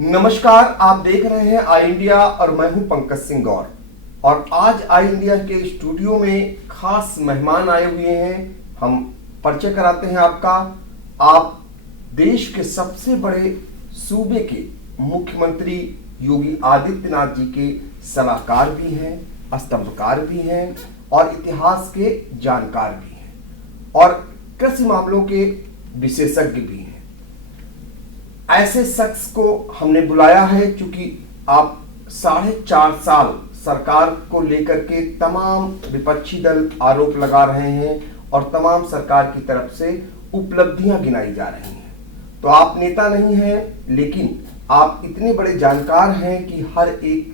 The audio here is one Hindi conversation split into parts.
नमस्कार, आप देख रहे हैं आई इंडिया और मैं हूं पंकज सिंह गौर। और आज आई इंडिया के स्टूडियो में खास मेहमान आए हुए हैं। हम परिचय कराते हैं आपका। आप देश के सबसे बड़े सूबे के मुख्यमंत्री योगी आदित्यनाथ जी के सलाहकार भी हैं, स्तंभकार भी हैं और इतिहास के जानकार भी हैं और कृषि मामलों के विशेषज्ञ भी हैं। ऐसे शख्स को हमने बुलाया है क्योंकि आप 4.5 साल सरकार को लेकर के तमाम विपक्षी दल आरोप लगा रहे हैं और तमाम सरकार की तरफ से उपलब्धियां गिनाई जा रही हैं। तो आप नेता नहीं हैं, लेकिन आप इतने बड़े जानकार हैं कि हर एक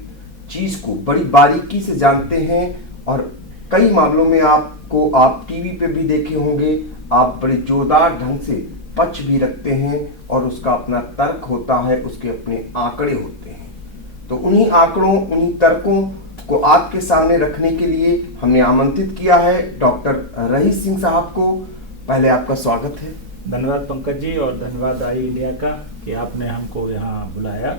चीज को बड़ी बारीकी से जानते हैं और कई मामलों में आप टीवी पे भी देखे होंगे, आप बड़े जोरदार ढंग से पक्ष भी रखते हैं और उसका अपना तर्क होता है, उसके अपने आंकड़े होते हैं। तो उन्हीं आंकड़ों, उन्हीं तर्कों को आपके सामने रखने के लिए हमने आमंत्रित किया है डॉक्टर रईस सिंह साहब को। पहले आपका स्वागत है। धन्यवाद पंकज जी और धन्यवाद आई इंडिया का कि आपने हमको यहाँ बुलाया,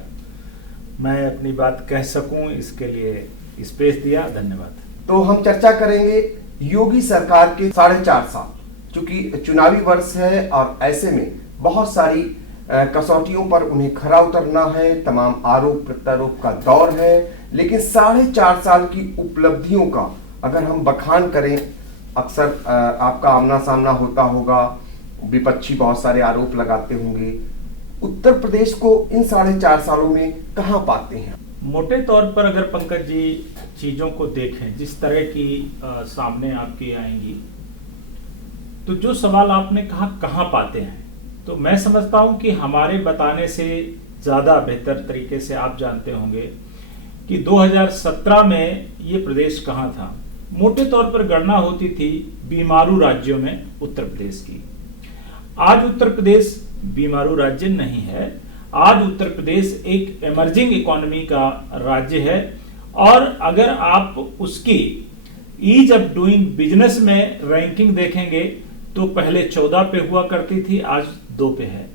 मैं अपनी बात कह सकूं इसके लिए स्पेस दिया, धन्यवाद। तो हम चर्चा करेंगे योगी सरकार के 4.5 साल, क्योंकि चुनावी वर्ष है और ऐसे में बहुत सारी कसौटियों पर उन्हें खरा उतरना है, तमाम आरोप प्रत्यारोप का दौर है। लेकिन 4.5 साल की उपलब्धियों का अगर हम बखान करें, अक्सर आपका आमना सामना होता होगा, विपक्षी बहुत सारे आरोप लगाते होंगे। उत्तर प्रदेश को इन 4.5 सालों में कहां पाते हैं? मोटे तौर पर अगर पंकज जी चीजों को देखें, जिस तरह की सामने आपकी आएंगी, तो जो सवाल आपने कहा कहां पाते हैं, तो मैं समझता हूं कि हमारे बताने से ज्यादा बेहतर तरीके से आप जानते होंगे कि 2017 में ये प्रदेश कहां था। मोटे तौर पर गणना होती थी बीमारू राज्यों में उत्तर प्रदेश की। आज उत्तर प्रदेश बीमारू राज्य नहीं है, आज उत्तर प्रदेश एक इमर्जिंग इकोनॉमी का राज्य है। और अगर आप उसकी ईज ऑफ डूइंग बिजनेस में रैंकिंग देखेंगे तो पहले 14 पे हुआ करती थी, आज 2 पे है।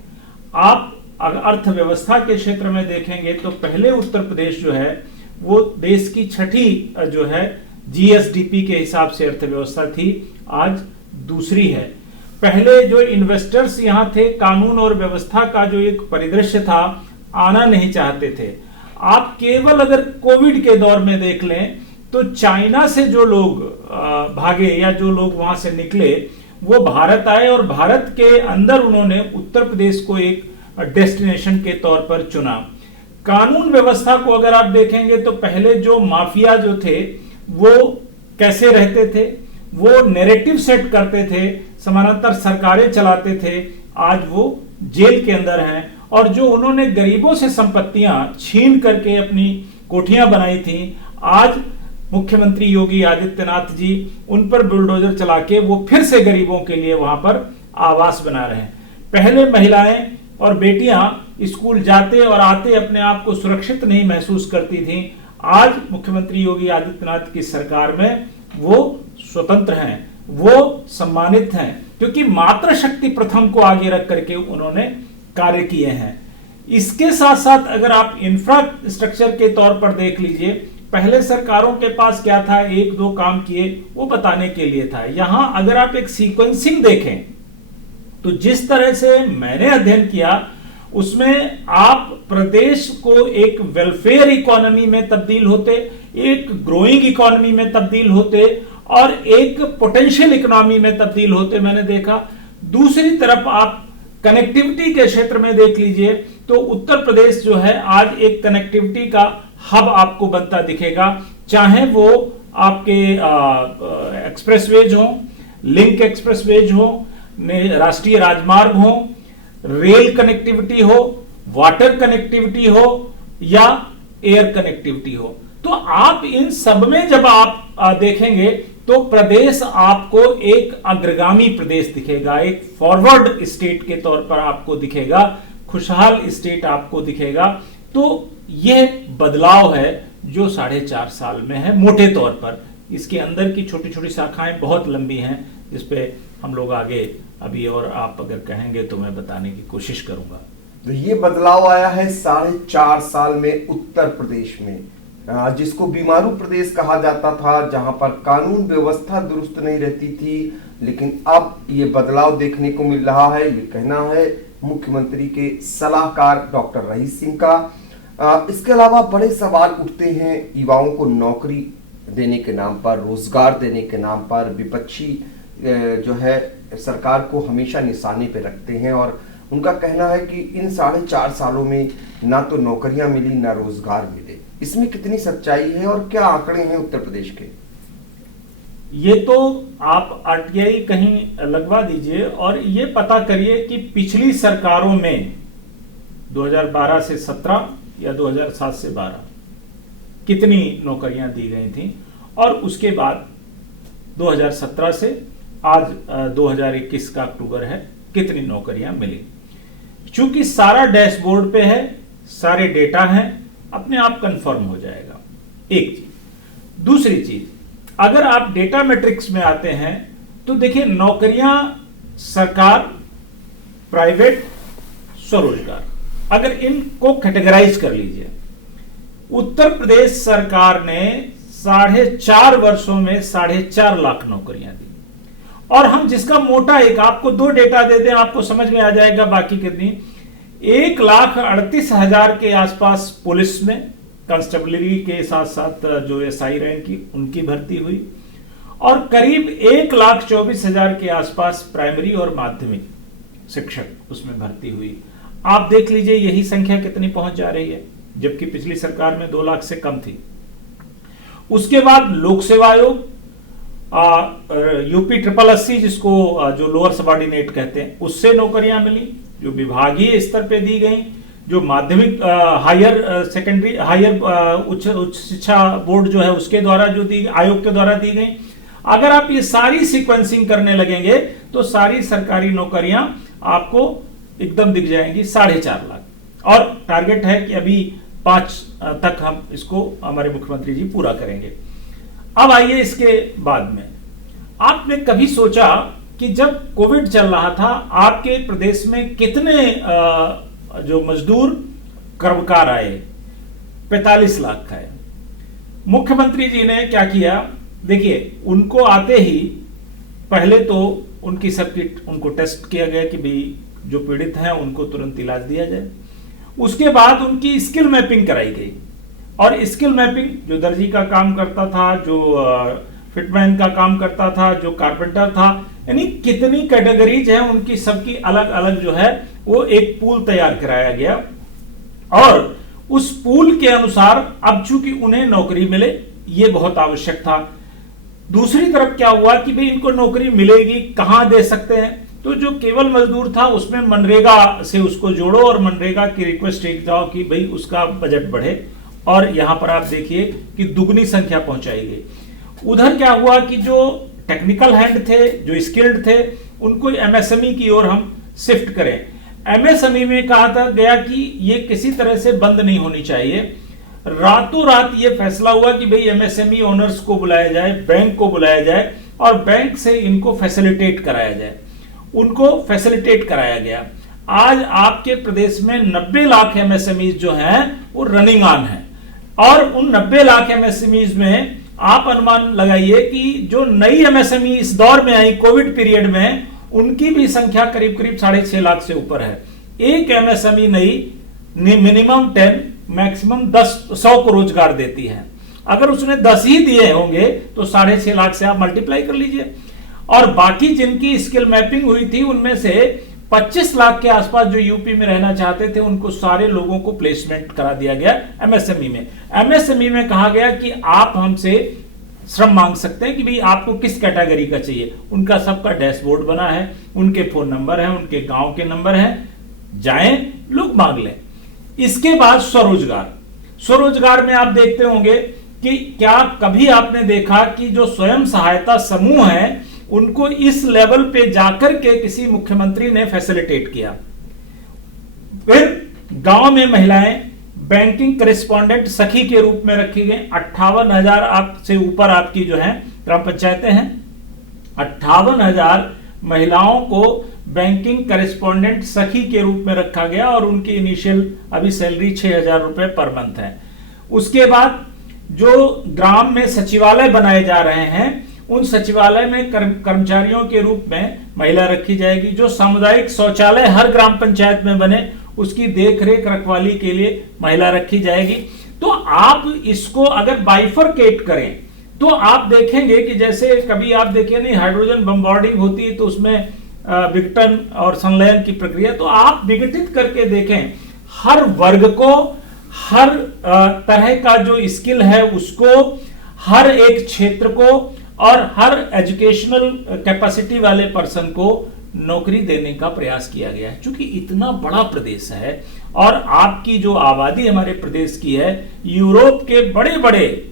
आप अर्थव्यवस्था के क्षेत्र में देखेंगे तो पहले उत्तर प्रदेश जो है वो देश की 6ठी जो है जीएसडीपी के हिसाब से अर्थव्यवस्था थी, आज दूसरी है। पहले जो इन्वेस्टर्स यहाँ थे, कानून और व्यवस्था का जो एक परिदृश्य था, आना नहीं चाहते थे। आप केवल अगर कोविड के दौर में देख लें तो चाइना से जो लोग भागे या जो लोग वहां से निकले वो भारत आए और भारत के अंदर उन्होंने उत्तर प्रदेश को एक डेस्टिनेशन के तौर पर चुना। कानून व्यवस्था को अगर आप देखेंगे तो पहले जो माफिया जो थे वो कैसे रहते थे, वो नैरेटिव सेट करते थे, समानांतर सरकारें चलाते थे, आज वो जेल के अंदर हैं। और जो उन्होंने गरीबों से संपत्तियां छीन करके अपनी कोठियां बनाई थी, आज मुख्यमंत्री योगी आदित्यनाथ जी उन पर बुलडोजर चला के वो फिर से गरीबों के लिए वहां पर आवास बना रहे हैं। पहले महिलाएं और बेटियां स्कूल जाते और आते अपने आप को सुरक्षित नहीं महसूस करती थीं, आज मुख्यमंत्री योगी आदित्यनाथ की सरकार में वो स्वतंत्र हैं, वो सम्मानित हैं, क्योंकि मातृशक्ति प्रथम को आगे रख करके उन्होंने कार्य किए हैं। इसके साथ साथ अगर आप इंफ्रास्ट्रक्चर के तौर पर देख लीजिए, पहले सरकारों के पास क्या था, 1-2 काम किए वो बताने के लिए था। यहां अगर आप एक सीक्वेंसिंग देखें तो जिस तरह से मैंने अध्ययन किया उसमें आप प्रदेश को एक वेलफेयर इकोनॉमी में तब्दील होते, एक ग्रोइंग इकोनॉमी में तब्दील होते और एक पोटेंशियल इकोनॉमी में तब्दील होते मैंने देखा। दूसरी तरफ आप कनेक्टिविटी के क्षेत्र में देख लीजिए तो उत्तर प्रदेश जो है आज एक कनेक्टिविटी का हब आपको बनता दिखेगा, चाहे वो आपके एक्सप्रेसवेज हो, लिंक एक्सप्रेसवेज हो, राष्ट्रीय राजमार्ग हो, रेल कनेक्टिविटी हो, वाटर कनेक्टिविटी हो या एयर कनेक्टिविटी हो। तो आप इन सब में जब आप देखेंगे तो प्रदेश आपको एक अग्रगामी प्रदेश दिखेगा, एक फॉरवर्ड स्टेट के तौर पर आपको दिखेगा, खुशहाल स्टेट आपको दिखेगा। तो यह बदलाव है जो 4.5 साल में है मोटे तौर पर। इसके अंदर की छोटी छोटी शाखाएं बहुत लंबी हैं, जिस पे हम लोग आगे अभी और आप अगर कहेंगे तो मैं बताने की कोशिश करूंगा। तो ये बदलाव आया है 4.5 साल में उत्तर प्रदेश में, जिसको बीमारू प्रदेश कहा जाता था, जहां पर कानून व्यवस्था दुरुस्त नहीं रहती थी। लेकिन अब ये बदलाव देखने को मिल रहा है, ये कहना है मुख्यमंत्री के सलाहकार डॉक्टर रईस सिंह का। इसके अलावा बड़े सवाल उठते हैं युवाओं को नौकरी देने के नाम पर, रोजगार देने के नाम पर। विपक्षी जो है सरकार को हमेशा निशाने पे रखते हैं और उनका कहना है कि इन 4.5 सालों में ना तो नौकरियां मिली ना रोजगार मिले। इसमें कितनी सच्चाई है और क्या आंकड़े हैं उत्तर प्रदेश के? ये तो आप आरटीआई कहीं लगवा दीजिए और ये पता करिए कि पिछली सरकारों में 2012 से 17 या 2007 से 12 कितनी नौकरियां दी गई थी, और उसके बाद 2017 से आज 2021 का अक्टूबर है, कितनी नौकरियां मिली। चूंकि सारा डैशबोर्ड पे है, सारे डेटा हैं, अपने आप कंफर्म हो जाएगा। एक चीज। दूसरी चीज, अगर आप डेटा मैट्रिक्स में आते हैं तो देखिए नौकरियां सरकार, प्राइवेट, स्वरोजगार, अगर इनको कैटेगराइज कर लीजिए, उत्तर प्रदेश सरकार ने 4.5 वर्षों में 4.5 लाख नौकरियां दी। और हम जिसका मोटा एक आपको 2 डेटा दे दें, आपको समझ में आ जाएगा बाकी कितनी। 1,38,000 के आसपास पुलिस में, कांस्टेबलरी के साथ साथ जो एसआई रैंक की उनकी भर्ती हुई, और करीब 1,24,000 के आसपास प्राइमरी और माध्यमिक शिक्षक उसमें भर्ती हुई। आप देख लीजिए यही संख्या कितनी पहुंच जा रही है, जबकि पिछली सरकार में 2 लाख से कम थी। उसके बाद लोक सेवा आयोग, यूपी 8080 जिसको जो लोअर सबऑर्डिनेट कहते हैं, उससे नौकरियां मिली जो विभागीय स्तर पे दी गई, जो माध्यमिक हायर सेकेंडरी हायर उच्च शिक्षा बोर्ड जो है उसके द्वारा जो दी, आयोग के द्वारा दी गई। अगर आप ये सारी सीक्वेंसिंग करने लगेंगे तो सारी सरकारी नौकरियां आपको एकदम दिख जाएंगी 4.5 लाख। और टारगेट है कि अभी 5 तक हम इसको हमारे मुख्यमंत्री जी पूरा करेंगे। अब आइए इसके बाद में, आपने कभी सोचा कि जब कोविड चल रहा था आपके प्रदेश में कितने जो मजदूर कर्मकार आए? 45 लाख आए। मुख्यमंत्री जी ने क्या किया? देखिए, उनको आते ही पहले तो उनकी सबकी उनको टेस्ट किया गया कि भाई जो पीड़ित हैं उनको तुरंत इलाज दिया जाए। उसके बाद उनकी स्किल मैपिंग कराई गई, और स्किल मैपिंग जो दर्जी का काम करता था, जो फिटमैन का काम करता था, जो कारपेंटर था, यानी कितनी कैटेगरीज हैं उनकी सबकी अलग अलग जो है वो एक पूल तैयार कराया गया, और उस पूल के अनुसार अब चूंकि उन्हें नौकरी मिले ये बहुत आवश्यक था। दूसरी तरफ क्या हुआ कि भाई इनको नौकरी मिलेगी, कहां दे सकते हैं? तो जो केवल मजदूर था उसमें मनरेगा से उसको जोड़ो और मनरेगा की रिक्वेस्ट एक जाओ कि भाई उसका बजट बढ़े, और यहां पर आप देखिए कि दुगनी संख्या पहुंचाई गई। उधर क्या हुआ कि जो टेक्निकल हैंड थे, जो स्किल्ड थे, उनको एमएसएमई की ओर हम शिफ्ट करें। एमएसएमई में कहा था गया कि ये किसी तरह से बंद नहीं होनी चाहिए। रातों रात ये फैसला हुआ कि भाई एमएसएमई ओनर्स को बुलाया जाए, बैंक को बुलाया जाए, और बैंक से इनको फैसिलिटेट कराया जाए। उनको फैसिलिटेट कराया गया। आज आपके प्रदेश में 90 लाख एमएसएमई जो हैं वो रनिंग ऑन है, और उन 90 लाख एमएसएमई में आप अनुमान लगाइए कि जो नई एमएसएमई इस दौर में आई कोविड पीरियड में, उनकी भी संख्या करीब करीब 6.5 लाख से ऊपर है। एक एमएसएमई नई मिनिमम 10 मैक्सिमम 100 को रोजगार देती है। अगर उसने 10 ही दिए होंगे तो 6.5 लाख से आप मल्टीप्लाई कर लीजिए। और बाकी जिनकी स्किल मैपिंग हुई थी उनमें से 25 लाख के आसपास जो यूपी में रहना चाहते थे उनको सारे लोगों को प्लेसमेंट करा दिया गया एमएसएमई में। एमएसएमई में कहा गया कि आप हमसे श्रम मांग सकते हैं कि भाई आपको किस कैटेगरी का चाहिए। उनका सबका डैशबोर्ड बना है, उनके फोन नंबर हैं, उनके गांव के नंबर हैं, जाएं लोग मांग लें। इसके बाद स्वरोजगार। स्वरोजगार में आप देखते होंगे कि क्या कभी आपने देखा कि जो स्वयं सहायता समूह है उनको इस लेवल पे जाकर के किसी मुख्यमंत्री ने फैसिलिटेट किया? फिर गांव में महिलाएं बैंकिंग करेस्पॉन्डेंट सखी के रूप में रखी गई। 58,000 आप से ऊपर आपकी जो है ग्राम पंचायतें हैं, 58,000 महिलाओं को बैंकिंग करेस्पॉन्डेंट सखी के रूप में रखा गया और उनकी इनिशियल अभी सैलरी 6,000 रुपए पर मंथ है। उसके बाद जो ग्राम में सचिवालय बनाए जा रहे हैं, उन सचिवालय में कर्मचारियों के रूप में महिला रखी जाएगी। जो सामुदायिक शौचालय हर ग्राम पंचायत में बने, उसकी देख-रेख रखवाली के लिए महिला रखी जाएगी। तो आप इसको अगर बाइफरकेट करें तो आप देखेंगे कि जैसे कभी आप देखिए नहीं, हाइड्रोजन बम्बार्डिंग होती है तो उसमें विघटन और संलयन की प्रक्रिया, तो आप विघटित करके देखें हर वर्ग को, हर तरह का जो स्किल है उसको, हर एक क्षेत्र को और हर एजुकेशनल कैपेसिटी वाले पर्सन को नौकरी देने का प्रयास किया गया है। क्योंकि इतना बड़ा प्रदेश है और आपकी जो आबादी हमारे प्रदेश की है, यूरोप के बड़े बड़े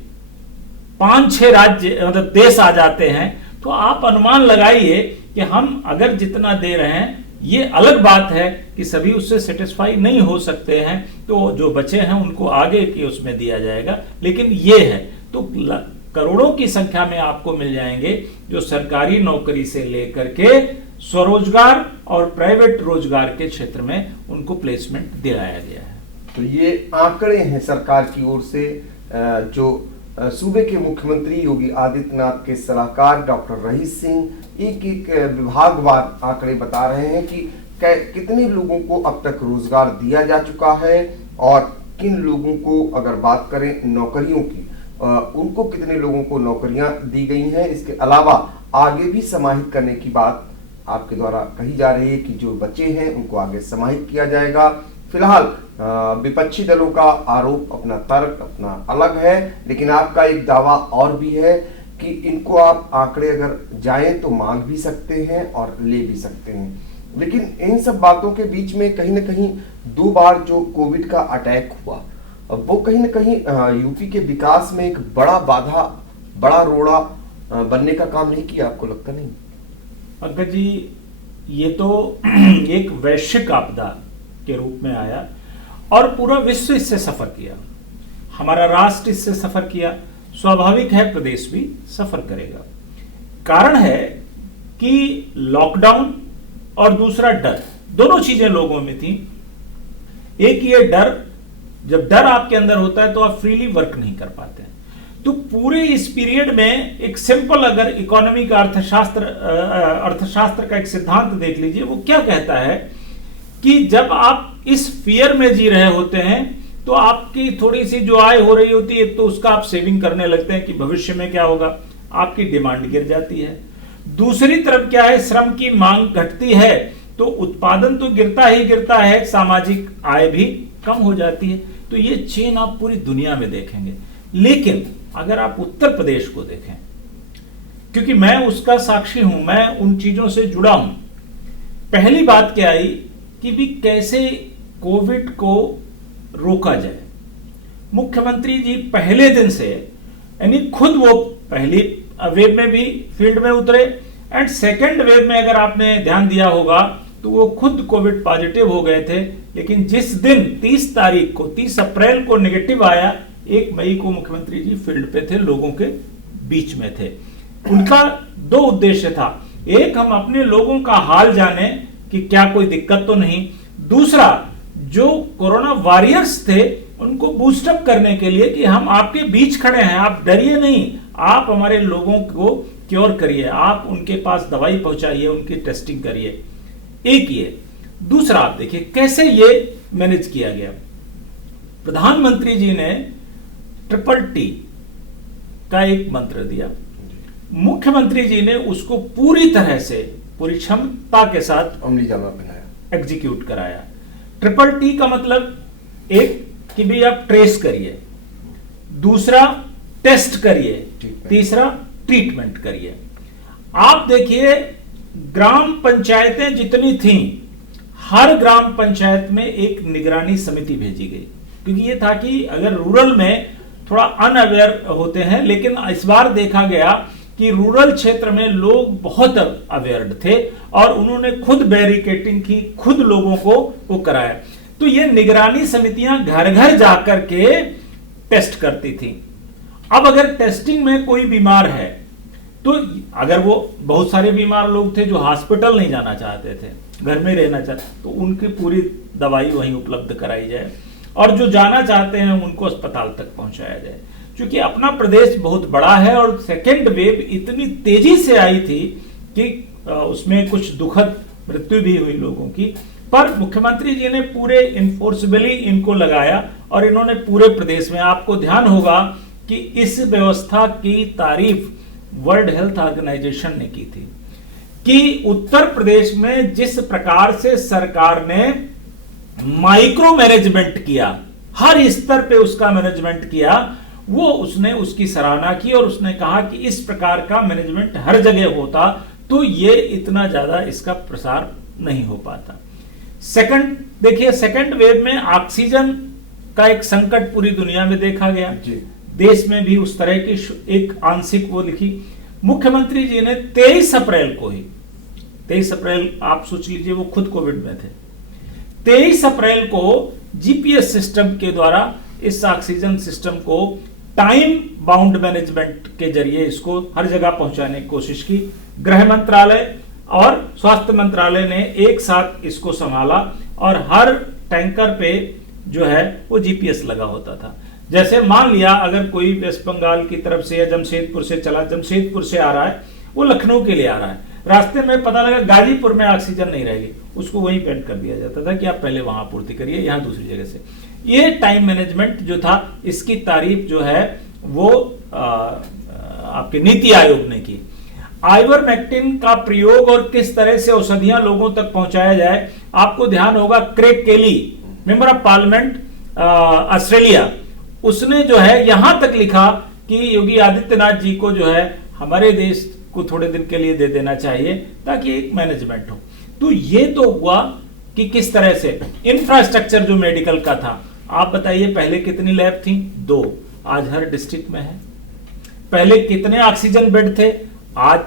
5-6 राज्य मतलब देश आ जाते हैं। तो आप अनुमान लगाइए कि हम अगर जितना दे रहे हैं, ये अलग बात है कि सभी उससे सेटिस्फाई नहीं हो सकते हैं, तो जो बचे हैं उनको आगे की उसमें दिया जाएगा। लेकिन ये है तो करोड़ों की संख्या में आपको मिल जाएंगे जो सरकारी नौकरी से लेकर के स्वरोजगार और प्राइवेट रोजगार के क्षेत्र में उनको प्लेसमेंट दिलाया गया है। तो ये आंकड़े हैं सरकार की ओर से, जो सूबे के मुख्यमंत्री योगी आदित्यनाथ के सलाहकार डॉक्टर रहीस सिंह एक एक विभागवार आंकड़े बता रहे हैं कि कितने लोगों को अब तक रोजगार दिया जा चुका है और किन लोगों को, अगर बात करें नौकरियों की, उनको कितने लोगों को नौकरियां दी गई हैं। इसके अलावा आगे भी समाहित करने की बात आपके द्वारा कही जा रही है कि जो बचे हैं उनको आगे समाहित किया जाएगा। फिलहाल विपक्षी दलों का आरोप, अपना तर्क अपना अलग है, लेकिन आपका एक दावा और भी है कि इनको आप आंकड़े अगर जाएं तो मांग भी सकते हैं और ले भी सकते हैं। लेकिन इन सब बातों के बीच में कहीं ना कहीं 2 बार जो कोविड का अटैक हुआ, वो कहीं ना कहीं यूपी के विकास में एक बड़ा बाधा, बड़ा रोड़ा बनने का काम नहीं किया, आपको लगता नहीं? पंकज जी, ये तो एक वैश्विक आपदा के रूप में आया और पूरा विश्व इससे सफर किया, हमारा राष्ट्र इससे सफर किया, स्वाभाविक है प्रदेश भी सफर करेगा। कारण है कि लॉकडाउन और दूसरा डर, दोनों चीजें लोगों में थी। एक ये डर, जब डर आपके अंदर होता है तो आप फ्रीली वर्क नहीं कर पाते। तो पूरे इस पीरियड में एक सिंपल अगर इकोनॉमी का अर्थशास्त्र का एक सिद्धांत देख लीजिए, वो क्या कहता है कि जब आप इस फियर में जी रहे होते हैं तो आपकी थोड़ी सी जो आय हो रही होती है तो उसका आप सेविंग करने लगते हैं कि भविष्य में क्या होगा, आपकी डिमांड गिर जाती है। दूसरी तरफ क्या है, श्रम की मांग घटती है तो उत्पादन तो गिरता ही गिरता है, सामाजिक आय भी कम हो जाती है। तो ये चेन आप पूरी दुनिया में देखेंगे। लेकिन अगर आप उत्तर प्रदेश को देखें, क्योंकि मैं उसका साक्षी हूं, मैं उन चीजों से जुड़ा हूं। पहली बात क्या आई कि भी कैसे कोविड को रोका जाए। मुख्यमंत्री जी पहले दिन से यानी खुद वो पहली वेव में भी फील्ड में उतरे एंड सेकेंड वेव में अगर आपने ध्यान दिया होगा तो वो खुद कोविड पॉजिटिव हो गए थे। लेकिन जिस दिन 30 तारीख को, 30 अप्रैल को नेगेटिव आया, 1 मई को मुख्यमंत्री जी फील्ड पे थे, लोगों के बीच में थे। उनका 2 उद्देश्य था, एक हम अपने लोगों का हाल जाने कि क्या कोई दिक्कत तो नहीं, दूसरा जो कोरोना वॉरियर्स थे उनको बूस्टअप करने के लिए कि हम आपके बीच खड़े हैं, आप डरिए नहीं, आप हमारे लोगों को क्योर करिए, आप उनके पास दवाई पहुंचाइए, उनकी टेस्टिंग करिए। एक ये, दूसरा आप देखिए कैसे ये मैनेज किया गया। प्रधानमंत्री जी ने TTT का एक मंत्र दिया, मुख्यमंत्री जी ने उसको पूरी तरह से पूरी क्षमता के साथ अमली जामा पहनाया, एग्जीक्यूट कराया। TTT का मतलब एक कि भी आप ट्रेस करिए, दूसरा टेस्ट करिए, तीसरा ट्रीटमेंट करिए। आप देखिए ग्राम पंचायतें जितनी थीं, हर ग्राम पंचायत में एक निगरानी समिति भेजी गई, क्योंकि ये था कि अगर रूरल में थोड़ा अनअवेयर होते हैं, लेकिन इस बार देखा गया कि रूरल क्षेत्र में लोग बहुत अवेयर थे और उन्होंने खुद बैरिकेटिंग की, खुद लोगों को वो कराया। तो ये निगरानी समितियां घर घर जाकर के टेस्ट करती थी। अब अगर टेस्टिंग में कोई बीमार है तो अगर वो बहुत सारे बीमार लोग थे जो हॉस्पिटल नहीं जाना चाहते थे, घर में रहना चाहते, तो उनकी पूरी दवाई वहीं उपलब्ध कराई जाए, और जो जाना चाहते हैं उनको अस्पताल तक पहुंचाया जाए। क्योंकि अपना प्रदेश बहुत बड़ा है और सेकेंड वेव इतनी तेजी से आई थी कि उसमें कुछ दुखद मृत्यु भी हुई लोगों की, पर मुख्यमंत्री जी ने पूरे इन्फोर्सबली इनको लगाया और इन्होंने पूरे प्रदेश में, आपको ध्यान होगा कि इस व्यवस्था की तारीफ वर्ल्ड हेल्थ ऑर्गेनाइजेशन ने की थी कि उत्तर प्रदेश में जिस प्रकार से सरकार ने माइक्रो मैनेजमेंट किया, हर स्तर पे उसका मैनेजमेंट किया, वो उसने उसकी सराहना की और उसने कहा कि इस प्रकार का मैनेजमेंट हर जगह होता तो ये इतना ज्यादा इसका प्रसार नहीं हो पाता। सेकंड देखिए, सेकंड वेव में ऑक्सीजन का एक संकट पूरी दुनिया में देखा गया, देश में भी उस तरह की एक आंशिक वो लिखी। मुख्यमंत्री जी ने 23 अप्रैल को ही, 23 अप्रैल आप सोच लीजिए वो खुद कोविड में थे, 23 अप्रैल को जीपीएस सिस्टम के द्वारा इस ऑक्सीजन सिस्टम को टाइम बाउंड मैनेजमेंट के जरिए इसको हर जगह पहुंचाने की कोशिश की। गृह मंत्रालय और स्वास्थ्य मंत्रालय ने एक साथ इसको संभाला और हर टैंकर पे जो है वो जीपीएस लगा होता था। जैसे मान लिया अगर कोई वेस्ट बंगाल की तरफ से या जमशेदपुर से चला, जमशेदपुर से आ रहा है, वो लखनऊ के लिए आ रहा है, रास्ते में पता लगा गाजीपुर में ऑक्सीजन नहीं रहेगी, उसको वहीं पेंट कर दिया जाता था कि आप पहले वहां पूर्ति करिए, यहां दूसरी जगह से। ये टाइम मैनेजमेंट जो था, इसकी तारीफ जो है वो आपके नीति आयोग ने की। आइवरमेक्टिन का प्रयोग और किस तरह से औषधियां लोगों तक पहुंचाया जाए, आपको ध्यान होगा क्रेग केली, मेंबर ऑफ पार्लियामेंट ऑस्ट्रेलिया, उसने जो है यहां तक लिखा कि योगी आदित्यनाथ जी को जो है हमारे देश को थोड़े दिन के लिए दे देना चाहिए ताकि एक मैनेजमेंट हो। तो ये तो हुआ कि किस तरह से इंफ्रास्ट्रक्चर जो मेडिकल का था, आप बताइए पहले कितनी लैब थी? 2, आज हर डिस्ट्रिक्ट में है। पहले कितने ऑक्सीजन बेड थे? आज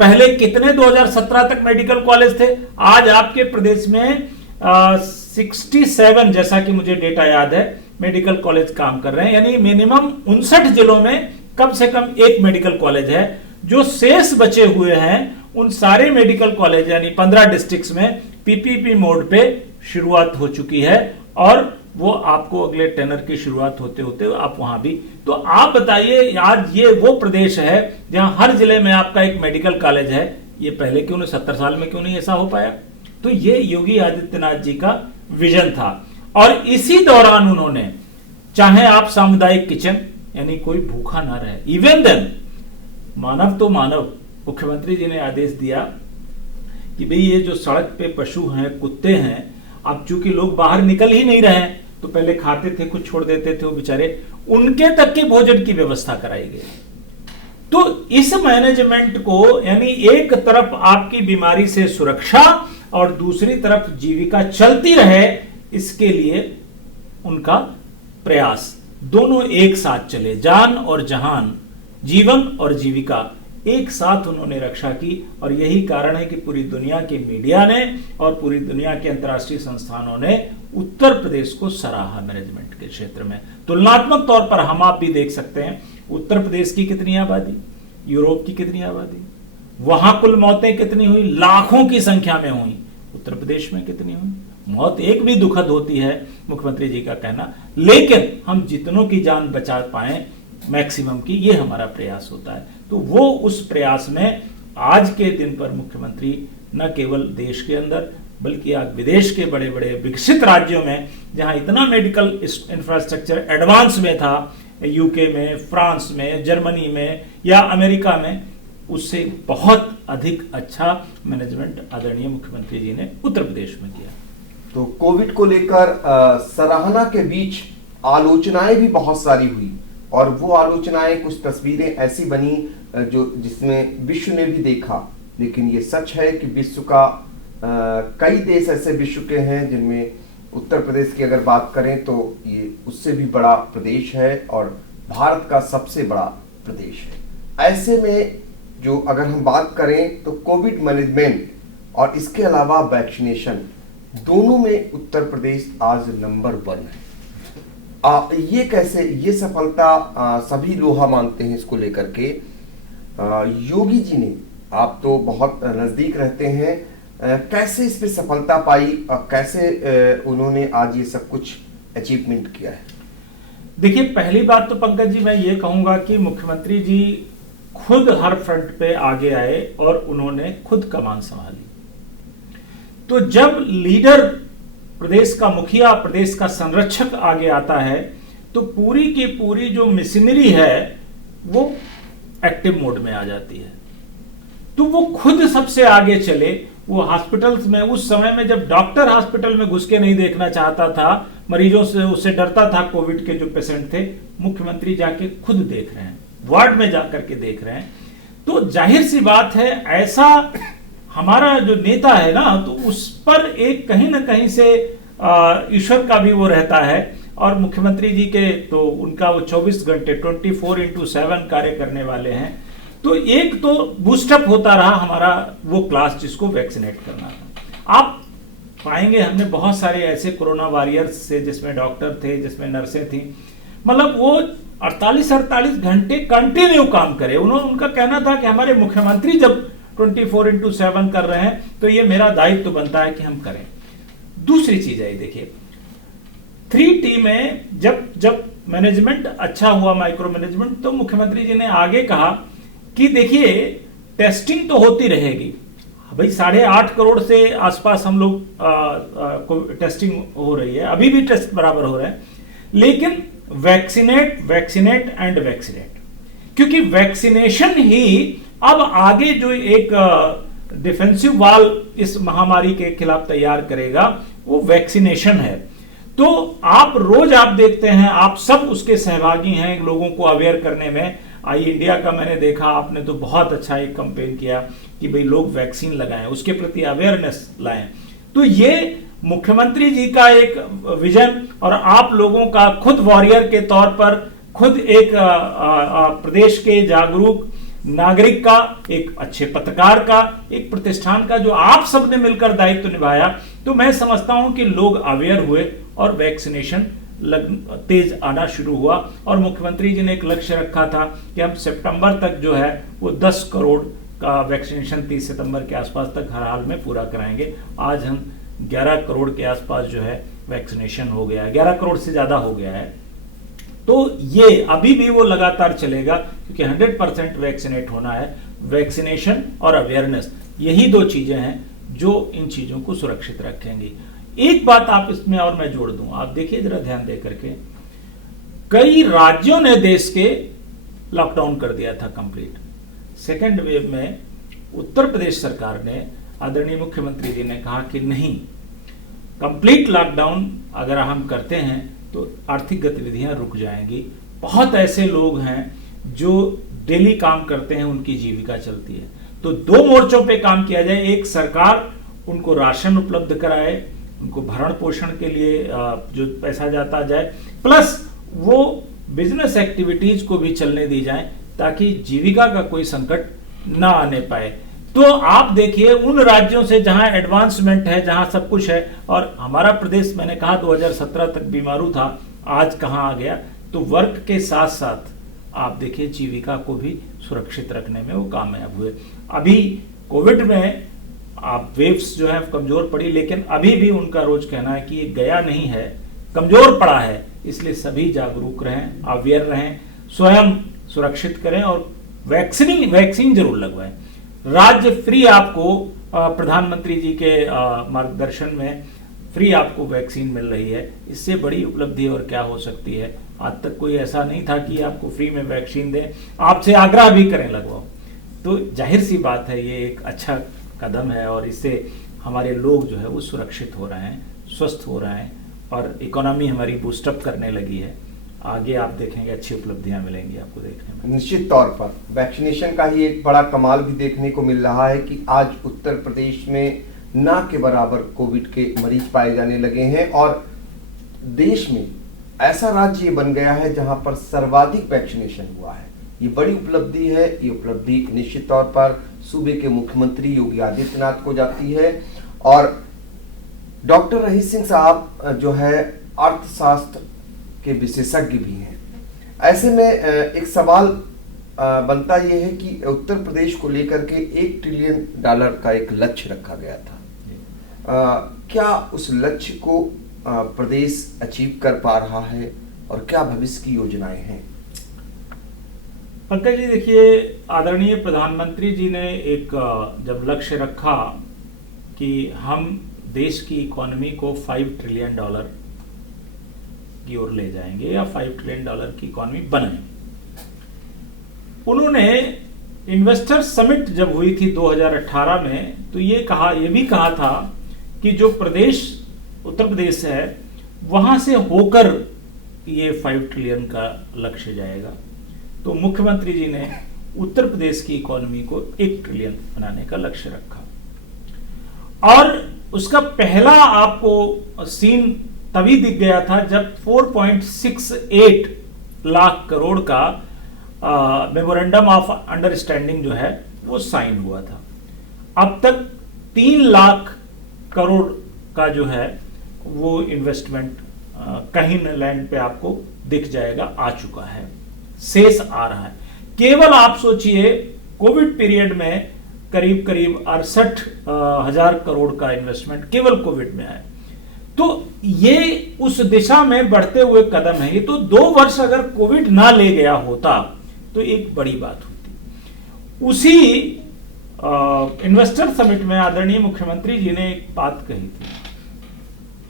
पहले कितने 2017 तक मेडिकल कॉलेज थे? आज आपके प्रदेश में 67, जैसा कि मुझे डेटा याद है, मेडिकल कॉलेज काम कर रहे हैं, यानी मिनिमम 59 जिलों में कम से कम एक मेडिकल कॉलेज है। जो शेष बचे हुए हैं उन सारे मेडिकल कॉलेज यानी 15 डिस्ट्रिक्ट्स में पीपीपी मोड पे शुरुआत हो चुकी है और वो आपको अगले टेनर की शुरुआत होते होते आप वहां भी। तो आप बताइए, आज ये वो प्रदेश है जहां हर जिले में आपका एक मेडिकल कॉलेज है। ये पहले क्यों नहीं, 70 साल में क्यों नहीं ऐसा हो पाया? तो ये योगी आदित्यनाथ जी का विजन था और इसी दौरान उन्होंने, चाहे आप सामुदायिक किचन यानी कोई भूखा ना रहे, इवन देन मानव तो मानव, मुख्यमंत्री जी ने आदेश दिया कि भाई ये जो सड़क पे पशु हैं, कुत्ते हैं, अब चूंकि लोग बाहर निकल ही नहीं रहे तो पहले खाते थे, कुछ छोड़ देते थे, वो बेचारे, उनके तक के भोजन की व्यवस्था कराई गई। तो इस मैनेजमेंट को, यानी एक तरफ आपकी बीमारी से सुरक्षा और दूसरी तरफ जीविका चलती रहे, इसके लिए उनका प्रयास, दोनों एक साथ चले, जान और जहान, जीवन और जीविका एक साथ उन्होंने रक्षा की। और यही कारण है कि पूरी दुनिया के मीडिया ने और पूरी दुनिया के अंतर्राष्ट्रीय संस्थानों ने उत्तर प्रदेश को सराहा मैनेजमेंट के क्षेत्र में। तुलनात्मक तौर पर हम आप भी देख सकते हैं, उत्तर प्रदेश की कितनी आबादी, यूरोप की कितनी आबादी, वहां कुल मौतें कितनी हुई, लाखों की संख्या में हुई, उत्तर प्रदेश में कितनी हुई? मौत एक भी दुखद होती है, मुख्यमंत्री जी का कहना, लेकिन हम जितनों की जान बचा पाए मैक्सिमम की, ये हमारा प्रयास होता है। तो वो उस प्रयास में आज के दिन पर मुख्यमंत्री न केवल देश के अंदर बल्कि आज विदेश के बड़े बड़े विकसित राज्यों में जहां इतना मेडिकल इंफ्रास्ट्रक्चर एडवांस में था, यूके में, फ्रांस में, जर्मनी में या अमेरिका में, उससे बहुत अधिक अच्छा मैनेजमेंट आदरणीय मुख्यमंत्री जी ने उत्तर प्रदेश में किया। तो कोविड को लेकर सराहना के बीच आलोचनाएं भी बहुत सारी हुई और वो आलोचनाएं, कुछ तस्वीरें ऐसी बनी जो जिसमें विश्व ने भी देखा। लेकिन ये सच है कि विश्व का कई देश ऐसे विश्व के हैं जिनमें उत्तर प्रदेश की अगर बात करें तो ये उससे भी बड़ा प्रदेश है और भारत का सबसे बड़ा प्रदेश है। ऐसे में जो अगर हम बात करें तो कोविड मैनेजमेंट और इसके अलावा वैक्सीनेशन, दोनों में उत्तर प्रदेश आज नंबर 1 है। ये कैसे, ये सफलता सभी लोहा मानते हैं इसको लेकर के। योगी जी ने, आप तो बहुत नज़दीक रहते हैं, कैसे इस पे सफलता पाई और कैसे उन्होंने आज ये सब कुछ अचीवमेंट किया है? देखिए, पहली बात तो पंकज जी मैं ये कहूंगा कि मुख्यमंत्री जी खुद हर फ्रंट पे आगे आए और उन्होंने खुद कमान संभाली। तो जब लीडर, प्रदेश का मुखिया, प्रदेश का संरक्षक आगे आता है तो पूरी की पूरी जो मशीनरी है वो एक्टिव मोड में आ जाती है। तो वो खुद सबसे आगे चले। वो हॉस्पिटल्स में, उस समय में जब डॉक्टर हॉस्पिटल में घुस के नहीं देखना चाहता था मरीजों से, उससे डरता था, कोविड के जो पेशेंट थे, मुख्यमंत्री जाके खुद देख रहे हैं, वार्ड में जाकर के देख रहे हैं। तो जाहिर सी बात है, ऐसा हमारा जो नेता है ना, तो उस पर एक कहीं ना कहीं से ईश्वर का भी वो रहता है। और मुख्यमंत्री जी के तो उनका वो 24 घंटे 24/7 कार्य करने वाले हैं। तो एक तो बूस्टअप होता रहा हमारा वो क्लास जिसको वैक्सीनेट करना था। आप पाएंगे हमने बहुत सारे ऐसे कोरोना वॉरियर्स से, जिसमें डॉक्टर थे, जिसमें नर्सें थी, मतलब वो 48 घंटे कंटिन्यू काम करे। उनका कहना था कि हमारे मुख्यमंत्री जब 24/7 कर रहे हैं तो ये मेरा दायित्व बनता है कि हम करें। दूसरी चीज है, देखिए 3T में जब मैनेजमेंट अच्छा हुआ, माइक्रो मैनेजमेंट, तो मुख्यमंत्री जी ने आगे कहा कि देखिए टेस्टिंग तो होती रहेगी भाई, 8.5 करोड़ से आसपास हम लोग टेस्टिंग हो रही है, अभी भी टेस्ट बराबर हो रहे हैं, लेकिन वैक्सीनेट एंड वैक्सीनेट, क्योंकि वैक्सीनेशन ही अब आगे जो एक डिफेंसिव वॉल इस महामारी के खिलाफ तैयार करेगा, वो वैक्सीनेशन है। तो आप रोज आप देखते हैं, आप सब उसके सहभागी हैं, लोगों को अवेयर करने में। आई इंडिया का मैंने देखा, आपने तो बहुत अच्छा एक कैंपेन किया कि भाई लोग वैक्सीन लगाएं, उसके प्रति अवेयरनेस लाएं। तो ये मुख्यमंत्री जी का एक विजन और आप लोगों का खुद वॉरियर के तौर पर, खुद एक प्रदेश के जागरूक नागरिक का, एक अच्छे पत्रकार का, एक प्रतिष्ठान का, जो आप सबने मिलकर दायित्व निभाया, तो मैं समझता हूं कि लोग अवेयर हुए और वैक्सीनेशन तेज आना शुरू हुआ। और मुख्यमंत्री जी ने एक लक्ष्य रखा था कि हम सितंबर तक जो है वो 10 करोड़ का वैक्सीनेशन 30 सितंबर के आसपास तक हर हाल में पूरा कराएंगे। आज हम 11 करोड़ के आसपास जो है वैक्सीनेशन हो गया है, 11 करोड़ से ज्यादा हो गया है। तो ये अभी भी वो लगातार चलेगा, क्योंकि 100% वैक्सीनेट होना है। वैक्सीनेशन और अवेयरनेस, यही दो चीजें हैं जो इन चीजों को सुरक्षित रखेंगी। एक बात आप इसमें और मैं जोड़ दूं, आप देखिए जरा ध्यान दे करके, कई राज्यों ने देश के लॉकडाउन कर दिया था कंप्लीट। सेकेंड वेव में उत्तर प्रदेश सरकार ने, आदरणीय मुख्यमंत्री जी ने कहा कि नहीं, कंप्लीट लॉकडाउन अगर हम करते हैं तो आर्थिक गतिविधियां रुक जाएंगी। बहुत ऐसे लोग हैं जो डेली काम करते हैं, उनकी जीविका चलती है। तो 2 मोर्चों पे काम किया जाए, एक सरकार उनको राशन उपलब्ध कराए, उनको भरण पोषण के लिए जो पैसा जाता जाए, प्लस वो बिजनेस एक्टिविटीज को भी चलने दी जाए ताकि जीविका का कोई संकट ना आने पाए। तो आप देखिए उन राज्यों से जहां एडवांसमेंट है, जहां सब कुछ है, और हमारा प्रदेश, मैंने कहा 2017 तक बीमारू था, आज कहां आ गया। तो वर्क के साथ साथ आप देखिए जीविका को भी सुरक्षित रखने में वो कामयाब हुए। अभी कोविड में आप वेव्स जो है कमजोर पड़ी, लेकिन अभी भी उनका रोज कहना है कि ये गया नहीं है, कमजोर पड़ा है। इसलिए सभी जागरूक रहें, अवेयर रहें, स्वयं सुरक्षित करें और वैक्सीन जरूर लगवाएं। राज्य फ्री आपको प्रधानमंत्री जी के मार्गदर्शन में फ्री आपको वैक्सीन मिल रही है। इससे बड़ी उपलब्धि और क्या हो सकती है। आज तक कोई ऐसा नहीं था कि आपको फ्री में वैक्सीन दें, आपसे आग्रह भी करें लगवाओ। तो जाहिर सी बात है ये एक अच्छा कदम है और इससे हमारे लोग जो है वो सुरक्षित हो रहे हैं, स्वस्थ हो रहे हैं और इकोनॉमी हमारी बूस्टअप करने लगी है। आगे आप देखेंगे अच्छी उपलब्धियां मिलेंगी आपको देखने में। निश्चित तौर पर वैक्सीनेशन का ही एक बड़ा कमाल भी देखने को मिल रहा है कि आज उत्तर प्रदेश में ना के बराबर कोविड के मरीज पाए जाने लगे हैं और देश में ऐसा राज्य बन गया है जहां पर सर्वाधिक वैक्सीनेशन हुआ है। ये बड़ी उपलब्धि है। ये उपलब्धि निश्चित तौर पर सूबे के मुख्यमंत्री योगी आदित्यनाथ को जाती है और डॉक्टर रहीम सिंह साहब जो है अर्थशास्त्र के विशेषज्ञ भी हैं। ऐसे में एक सवाल बनता यह है कि उत्तर प्रदेश को लेकर के $1 ट्रिलियन का एक लक्ष्य रखा गया था। क्या उस लक्ष्य को प्रदेश अचीव कर पा रहा है और क्या भविष्य की योजनाएं हैं? पंकज जी देखिए, आदरणीय प्रधानमंत्री जी ने एक जब लक्ष्य रखा कि हम देश की इकोनॉमी को $5 ट्रिलियन की ओर ले जाएंगे या $5 ट्रिलियन की इकोनॉमी बनाएंगे, उन्होंने इन्वेस्टर समिट जब हुई थी 2018 में, तो ये भी कहा था कि जो उत्तर प्रदेश है वहां से होकर ये 5 ट्रिलियन का लक्ष्य जाएगा। तो मुख्यमंत्री जी ने उत्तर प्रदेश की इकोनॉमी को 1 ट्रिलियन बनाने का लक्ष्य रखा और उसका पहला आपको सीन तभी दिख गया था जब 4.68 लाख करोड़ का मेमोरेंडम ऑफ अंडरस्टैंडिंग जो है वो साइन हुआ था। अब तक 3 लाख करोड़ का जो है वो इन्वेस्टमेंट कहीं न लैंड पे आपको दिख जाएगा, आ चुका है, शेष आ रहा है। केवल आप सोचिए कोविड पीरियड में करीब 68,000 करोड़ का इन्वेस्टमेंट केवल कोविड में है। तो ये उस दिशा में बढ़ते हुए कदम है। ये तो 2 वर्ष अगर कोविड ना ले गया होता तो एक बड़ी बात होती। उसी इन्वेस्टर समिट में आदरणीय मुख्यमंत्री जी ने एक बात कही थी।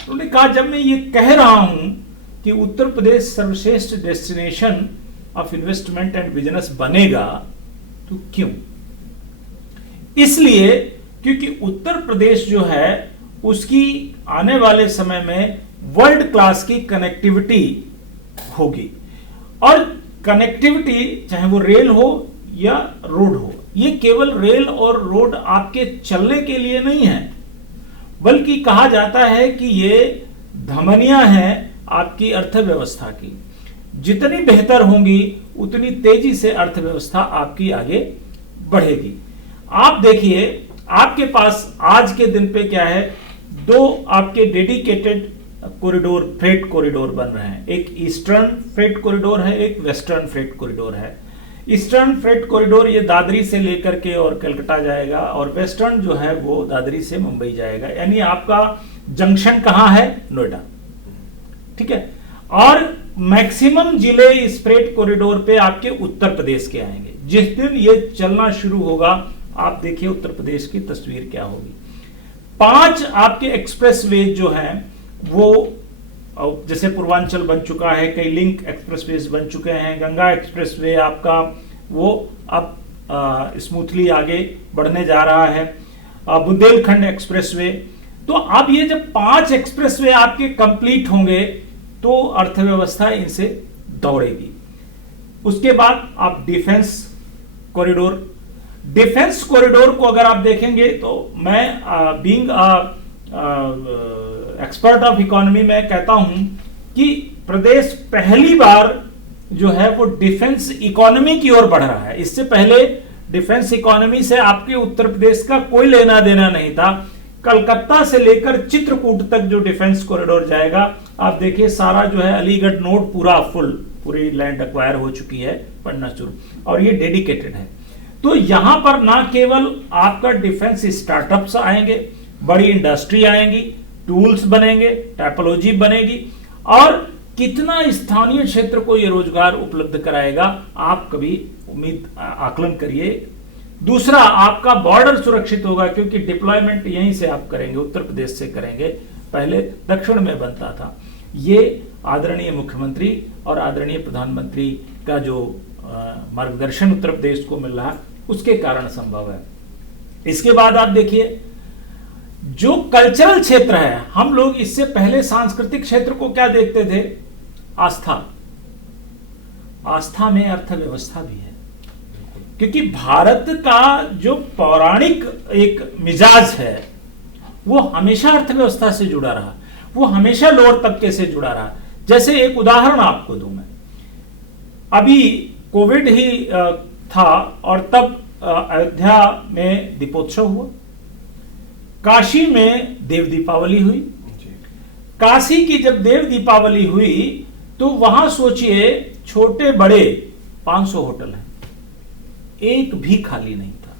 उन्होंने कहा, जब मैं ये कह रहा हूं कि उत्तर प्रदेश सर्वश्रेष्ठ destination of investment and business बनेगा, तो क्यों? इसलिए क्योंकि उत्तर प्रदेश जो है उसकी आने वाले समय में वर्ल्ड क्लास की कनेक्टिविटी होगी। और कनेक्टिविटी चाहे वो रेल हो या रोड हो, ये केवल रेल और रोड आपके चलने के लिए नहीं है, बल्कि कहा जाता है कि ये धमनियां हैं आपकी अर्थव्यवस्था की। जितनी बेहतर होंगी उतनी तेजी से अर्थव्यवस्था आपकी आगे बढ़ेगी। आप देखिए, आपके पास आज के दिन पे क्या है, 2 आपके डेडिकेटेड कॉरिडोर, फ्रेट कॉरिडोर बन रहे हैं। एक ईस्टर्न फ्रेट कॉरिडोर है, एक वेस्टर्न फ्रेट कॉरिडोर है। ईस्टर्न फ्रेट कॉरिडोर ये दादरी से लेकर के और कलकत्ता जाएगा, और वेस्टर्न जो है वो दादरी से मुंबई जाएगा। यानी आपका जंक्शन कहां है? नोएडा, ठीक है। और मैक्सिमम जिले इस फ्रेट कॉरिडोर पे आपके उत्तर प्रदेश के आएंगे। जिस दिन ये चलना शुरू होगा, आप देखिए उत्तर प्रदेश की तस्वीर क्या होगी। 5 आपके एक्सप्रेसवे जो हैं वो, जैसे पूर्वांचल बन चुका है, कई लिंक एक्सप्रेसवेज बन चुके हैं, गंगा एक्सप्रेसवे आपका वो अब स्मूथली आगे बढ़ने जा रहा है, बुंदेलखंड एक्सप्रेसवे। तो अब ये जब 5 एक्सप्रेसवे आपके कंप्लीट होंगे तो अर्थव्यवस्था इनसे दौड़ेगी। उसके बाद आप डिफेंस कॉरिडोर को अगर आप देखेंगे तो मैं बीइंग एक्सपर्ट ऑफ इकोनॉमी में कहता हूं कि प्रदेश पहली बार जो है वो डिफेंस इकोनॉमी की ओर बढ़ रहा है। इससे पहले डिफेंस इकोनॉमी से आपके उत्तर प्रदेश का कोई लेना देना नहीं था। कलकत्ता से लेकर चित्रकूट तक जो डिफेंस कॉरिडोर जाएगा, आप देखिए सारा जो है अलीगढ़ नोड पूरी लैंड एक्वायर हो चुकी है, पढ़ना शुरू, और ये डेडिकेटेड है। तो यहां पर ना केवल आपका डिफेंस स्टार्टअप्स आएंगे, बड़ी इंडस्ट्री आएंगी, टूल्स बनेंगे, टाइपोलॉजी बनेगी, और कितना स्थानीय क्षेत्र को ये रोजगार उपलब्ध कराएगा, आप कभी आकलन करिए। दूसरा, आपका बॉर्डर सुरक्षित होगा, क्योंकि डिप्लॉयमेंट यहीं से आप करेंगे, उत्तर प्रदेश से करेंगे, पहले दक्षिण में बनता था। ये आदरणीय मुख्यमंत्री और आदरणीय प्रधानमंत्री का जो मार्गदर्शन उत्तर प्रदेश को मिल रहा है, उसके कारण संभव है। इसके बाद आप देखिए जो कल्चरल क्षेत्र है, हम लोग इससे पहले सांस्कृतिक क्षेत्र को क्या देखते थे? आस्था में अर्थव्यवस्था भी है, क्योंकि भारत का जो पौराणिक एक मिजाज है वो हमेशा अर्थव्यवस्था से जुड़ा रहा, वो हमेशा लोअर तबके से जुड़ा रहा। जैसे एक उदाहरण आपको दूं मैं, अभी कोविड ही था और तब अयोध्या में दीपोत्सव हुआ, काशी में देव दीपावली हुई। काशी की जब देव दीपावली हुई तो वहां सोचिए छोटे बड़े 500 होटल हैं, एक भी खाली नहीं था।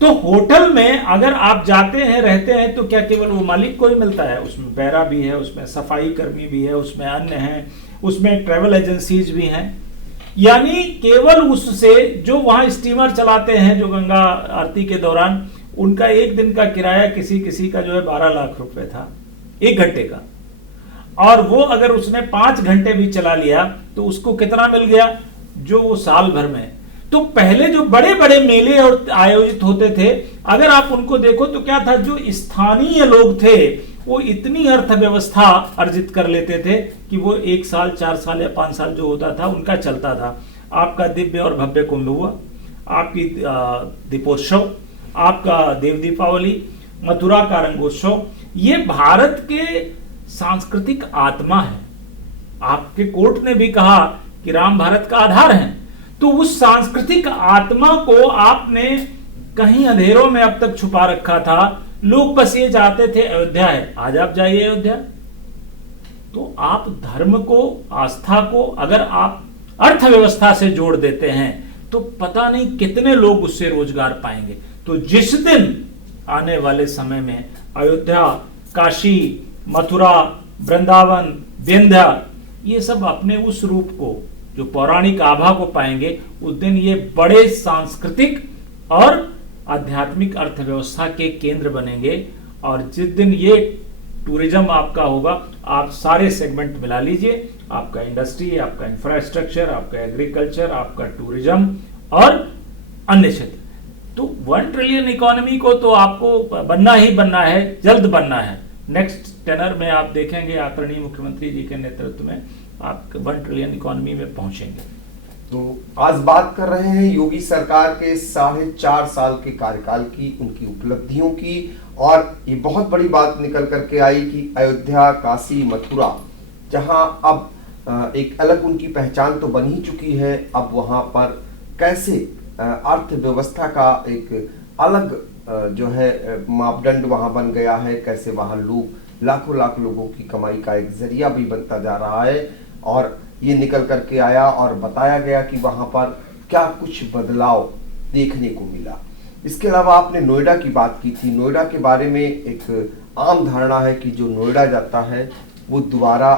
तो होटल में अगर आप जाते हैं, रहते हैं, तो क्या केवल वो मालिक को ही मिलता है? उसमें बैरा भी है, उसमें सफाई कर्मी भी है, उसमें अन्य हैं, उसमें ट्रेवल एजेंसीज भी हैं। यानी केवल उससे जो वहां स्टीमर चलाते हैं, जो गंगा आरती के दौरान, उनका एक दिन का किराया किसी किसी का जो है 12 लाख रुपए था, 1 घंटे का। और वो अगर उसने 5 घंटे भी चला लिया तो उसको कितना मिल गया? जो वो साल भर में। तो पहले जो बड़े बड़े मेले और आयोजित होते थे, अगर आप उनको देखो तो क्या था, जो स्थानीय लोग थे वो इतनी अर्थव्यवस्था अर्जित कर लेते थे कि वो 1 साल, 4 साल या 5 साल जो होता था उनका चलता था। आपका दिव्य और भव्य कुंभ हुआ, आपकी दीपोत्सव, आपका देव दीपावली, मथुरा का रंगोत्सव, ये भारत के सांस्कृतिक आत्मा है। आपके कोर्ट ने भी कहा कि राम भारत का आधार है। तो उस सांस्कृतिक आत्मा को आपने कहीं अंधेरों में अब तक छुपा रखा था। लोग बस ये चाहते थे अयोध्या है, आज आप जाइए अयोध्या। तो आप धर्म को, आस्था को अगर आप अर्थव्यवस्था से जोड़ देते हैं तो पता नहीं कितने लोग उससे रोजगार पाएंगे। तो जिस दिन आने वाले समय में अयोध्या, काशी, मथुरा, वृंदावन, विंध्या, ये सब अपने उस रूप को, जो पौराणिक आभा को पाएंगे, उस दिन ये बड़े सांस्कृतिक और आध्यात्मिक अर्थव्यवस्था के केंद्र बनेंगे। और जिस दिन ये टूरिज्म आपका होगा, आप सारे सेगमेंट मिला लीजिए, आपका इंडस्ट्री, आपका इंफ्रास्ट्रक्चर, आपका एग्रीकल्चर, आपका टूरिज्म और अन्य क्षेत्र, तो 1 ट्रिलियन इकोनॉमी को तो आपको बनना ही बनना है, जल्द बनना है। नेक्स्ट टेनर में आप देखेंगे आदरणीय मुख्यमंत्री जी के नेतृत्व में आप 1 ट्रिलियन इकोनॉमी में पहुंचेंगे। तो आज बात कर रहे हैं योगी सरकार के 4.5 साल के कार्यकाल की, उनकी उपलब्धियों की। और ये बहुत बड़ी बात निकल करके आई कि अयोध्या, काशी, मथुरा, जहां अब एक अलग उनकी पहचान तो बन ही चुकी है, अब वहां पर कैसे अर्थव्यवस्था का एक अलग जो है मापदंड वहां बन गया है, कैसे वहां लोग लाखों लाख लोगों की कमाई का एक जरिया भी बनता जा रहा है। और ये निकल करके आया और बताया गया कि वहां पर क्या कुछ बदलाव देखने को मिला। इसके अलावा आपने नोएडा की बात की थी। नोएडा के बारे में एक आम धारणा है कि जो नोएडा जाता है वो दोबारा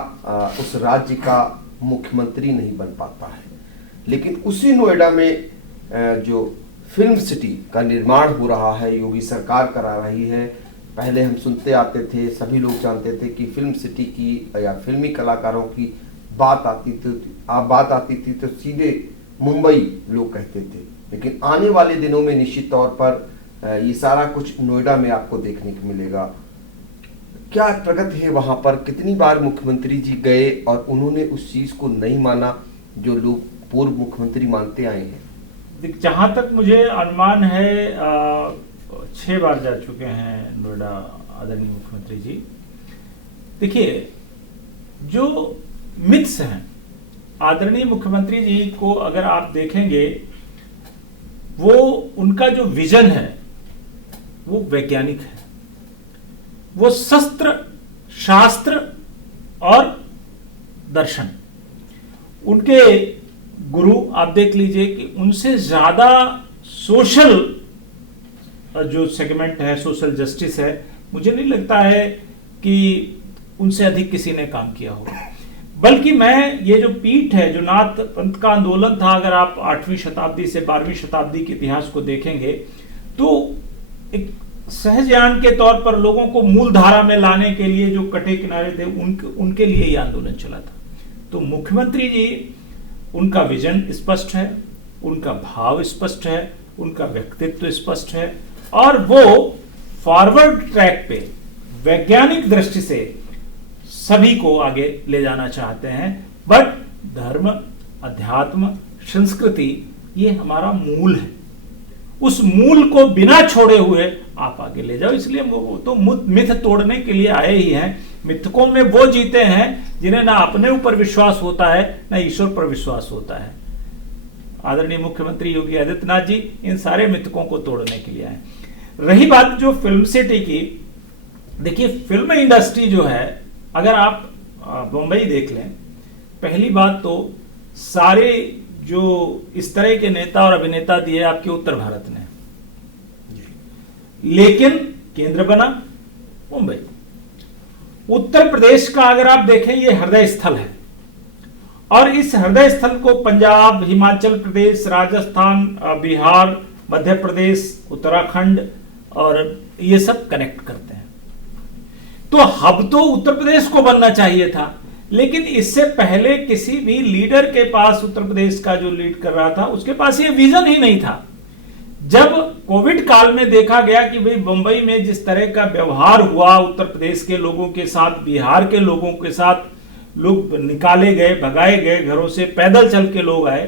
उस राज्य का मुख्यमंत्री नहीं बन पाता है। लेकिन उसी नोएडा में जो फिल्म सिटी का निर्माण हो रहा है, योगी सरकार करा रही है। पहले हम सुनते आते थे, सभी लोग जानते थे कि फिल्म सिटी की या फिल्मी कलाकारों की बात आती थी तो सीधे मुंबई लोग कहते थे। लेकिन आने वाले दिनों में निश्चित तौर पर ये सारा कुछ नोएडा में आपको देखने को मिलेगा। क्या प्रगति है वहां पर? कितनी बार मुख्यमंत्री जी गए और उन्होंने उस चीज को नहीं माना जो लोग पूर्व मुख्यमंत्री मानते आए हैं? जहां तक मुझे अनुमान है 6 बार जा चुके हैं नोएडा आदरणीय मुख्यमंत्री जी। देखिए, जो मिथ्स हैं आदरणीय मुख्यमंत्री जी को अगर आप देखेंगे, वो उनका जो विजन है वो वैज्ञानिक है। वो शस्त्र, शास्त्र और दर्शन, उनके गुरु आप देख लीजिए कि उनसे ज्यादा सोशल जो सेगमेंट है, सोशल जस्टिस है, मुझे नहीं लगता है कि उनसे अधिक किसी ने काम किया होगा। बल्कि मैं ये जो पीठ है, जो नाथ पंथ का आंदोलन था, अगर आप 8वीं शताब्दी से 12वीं शताब्दी के इतिहास को देखेंगे तो एक सहजयान के तौर पर लोगों को मूल धारा में लाने के लिए जो कटे किनारे थे उनके लिए ये आंदोलन चला था। तो मुख्यमंत्री जी, उनका विजन स्पष्ट है, उनका भाव स्पष्ट है, उनका व्यक्तित्व स्पष्ट है और वो फॉरवर्ड ट्रैक पे वैज्ञानिक दृष्टि से सभी को आगे ले जाना चाहते हैं। बट धर्म, अध्यात्म, संस्कृति ये हमारा मूल है। उस मूल को बिना छोड़े हुए आप आगे ले जाओ। इसलिए वो तो मिथ तोड़ने के लिए आए ही हैं। मिथकों में वो जीते हैं जिन्हें ना अपने ऊपर विश्वास होता है ना ईश्वर पर विश्वास होता है। आदरणीय मुख्यमंत्री योगी आदित्यनाथ जी इन सारे मिथकों को तोड़ने के लिए आए। रही बात जो फिल्म सिटी की, देखिए फिल्म इंडस्ट्री जो है, अगर आप मुंबई देख लें, पहली बात तो सारे जो इस तरह के नेता और अभिनेता दिए आपके उत्तर भारत ने, लेकिन केंद्र बना मुंबई। उत्तर प्रदेश का अगर आप देखें ये हृदय स्थल है, और इस हृदय स्थल को पंजाब, हिमाचल प्रदेश, राजस्थान, बिहार, मध्य प्रदेश, उत्तराखंड और ये सब कनेक्ट करते हैं। तो हब तो उत्तर प्रदेश को बनना चाहिए था, लेकिन इससे पहले किसी भी लीडर के पास, उत्तर प्रदेश का जो लीड कर रहा था उसके पास ये विजन ही नहीं था। जब कोविड काल में देखा गया कि भाई मुंबई में जिस तरह का व्यवहार हुआ उत्तर प्रदेश के लोगों के साथ, बिहार के लोगों के साथ, लोग निकाले गए, भगाए गए घरों से, पैदल चल के लोग आए,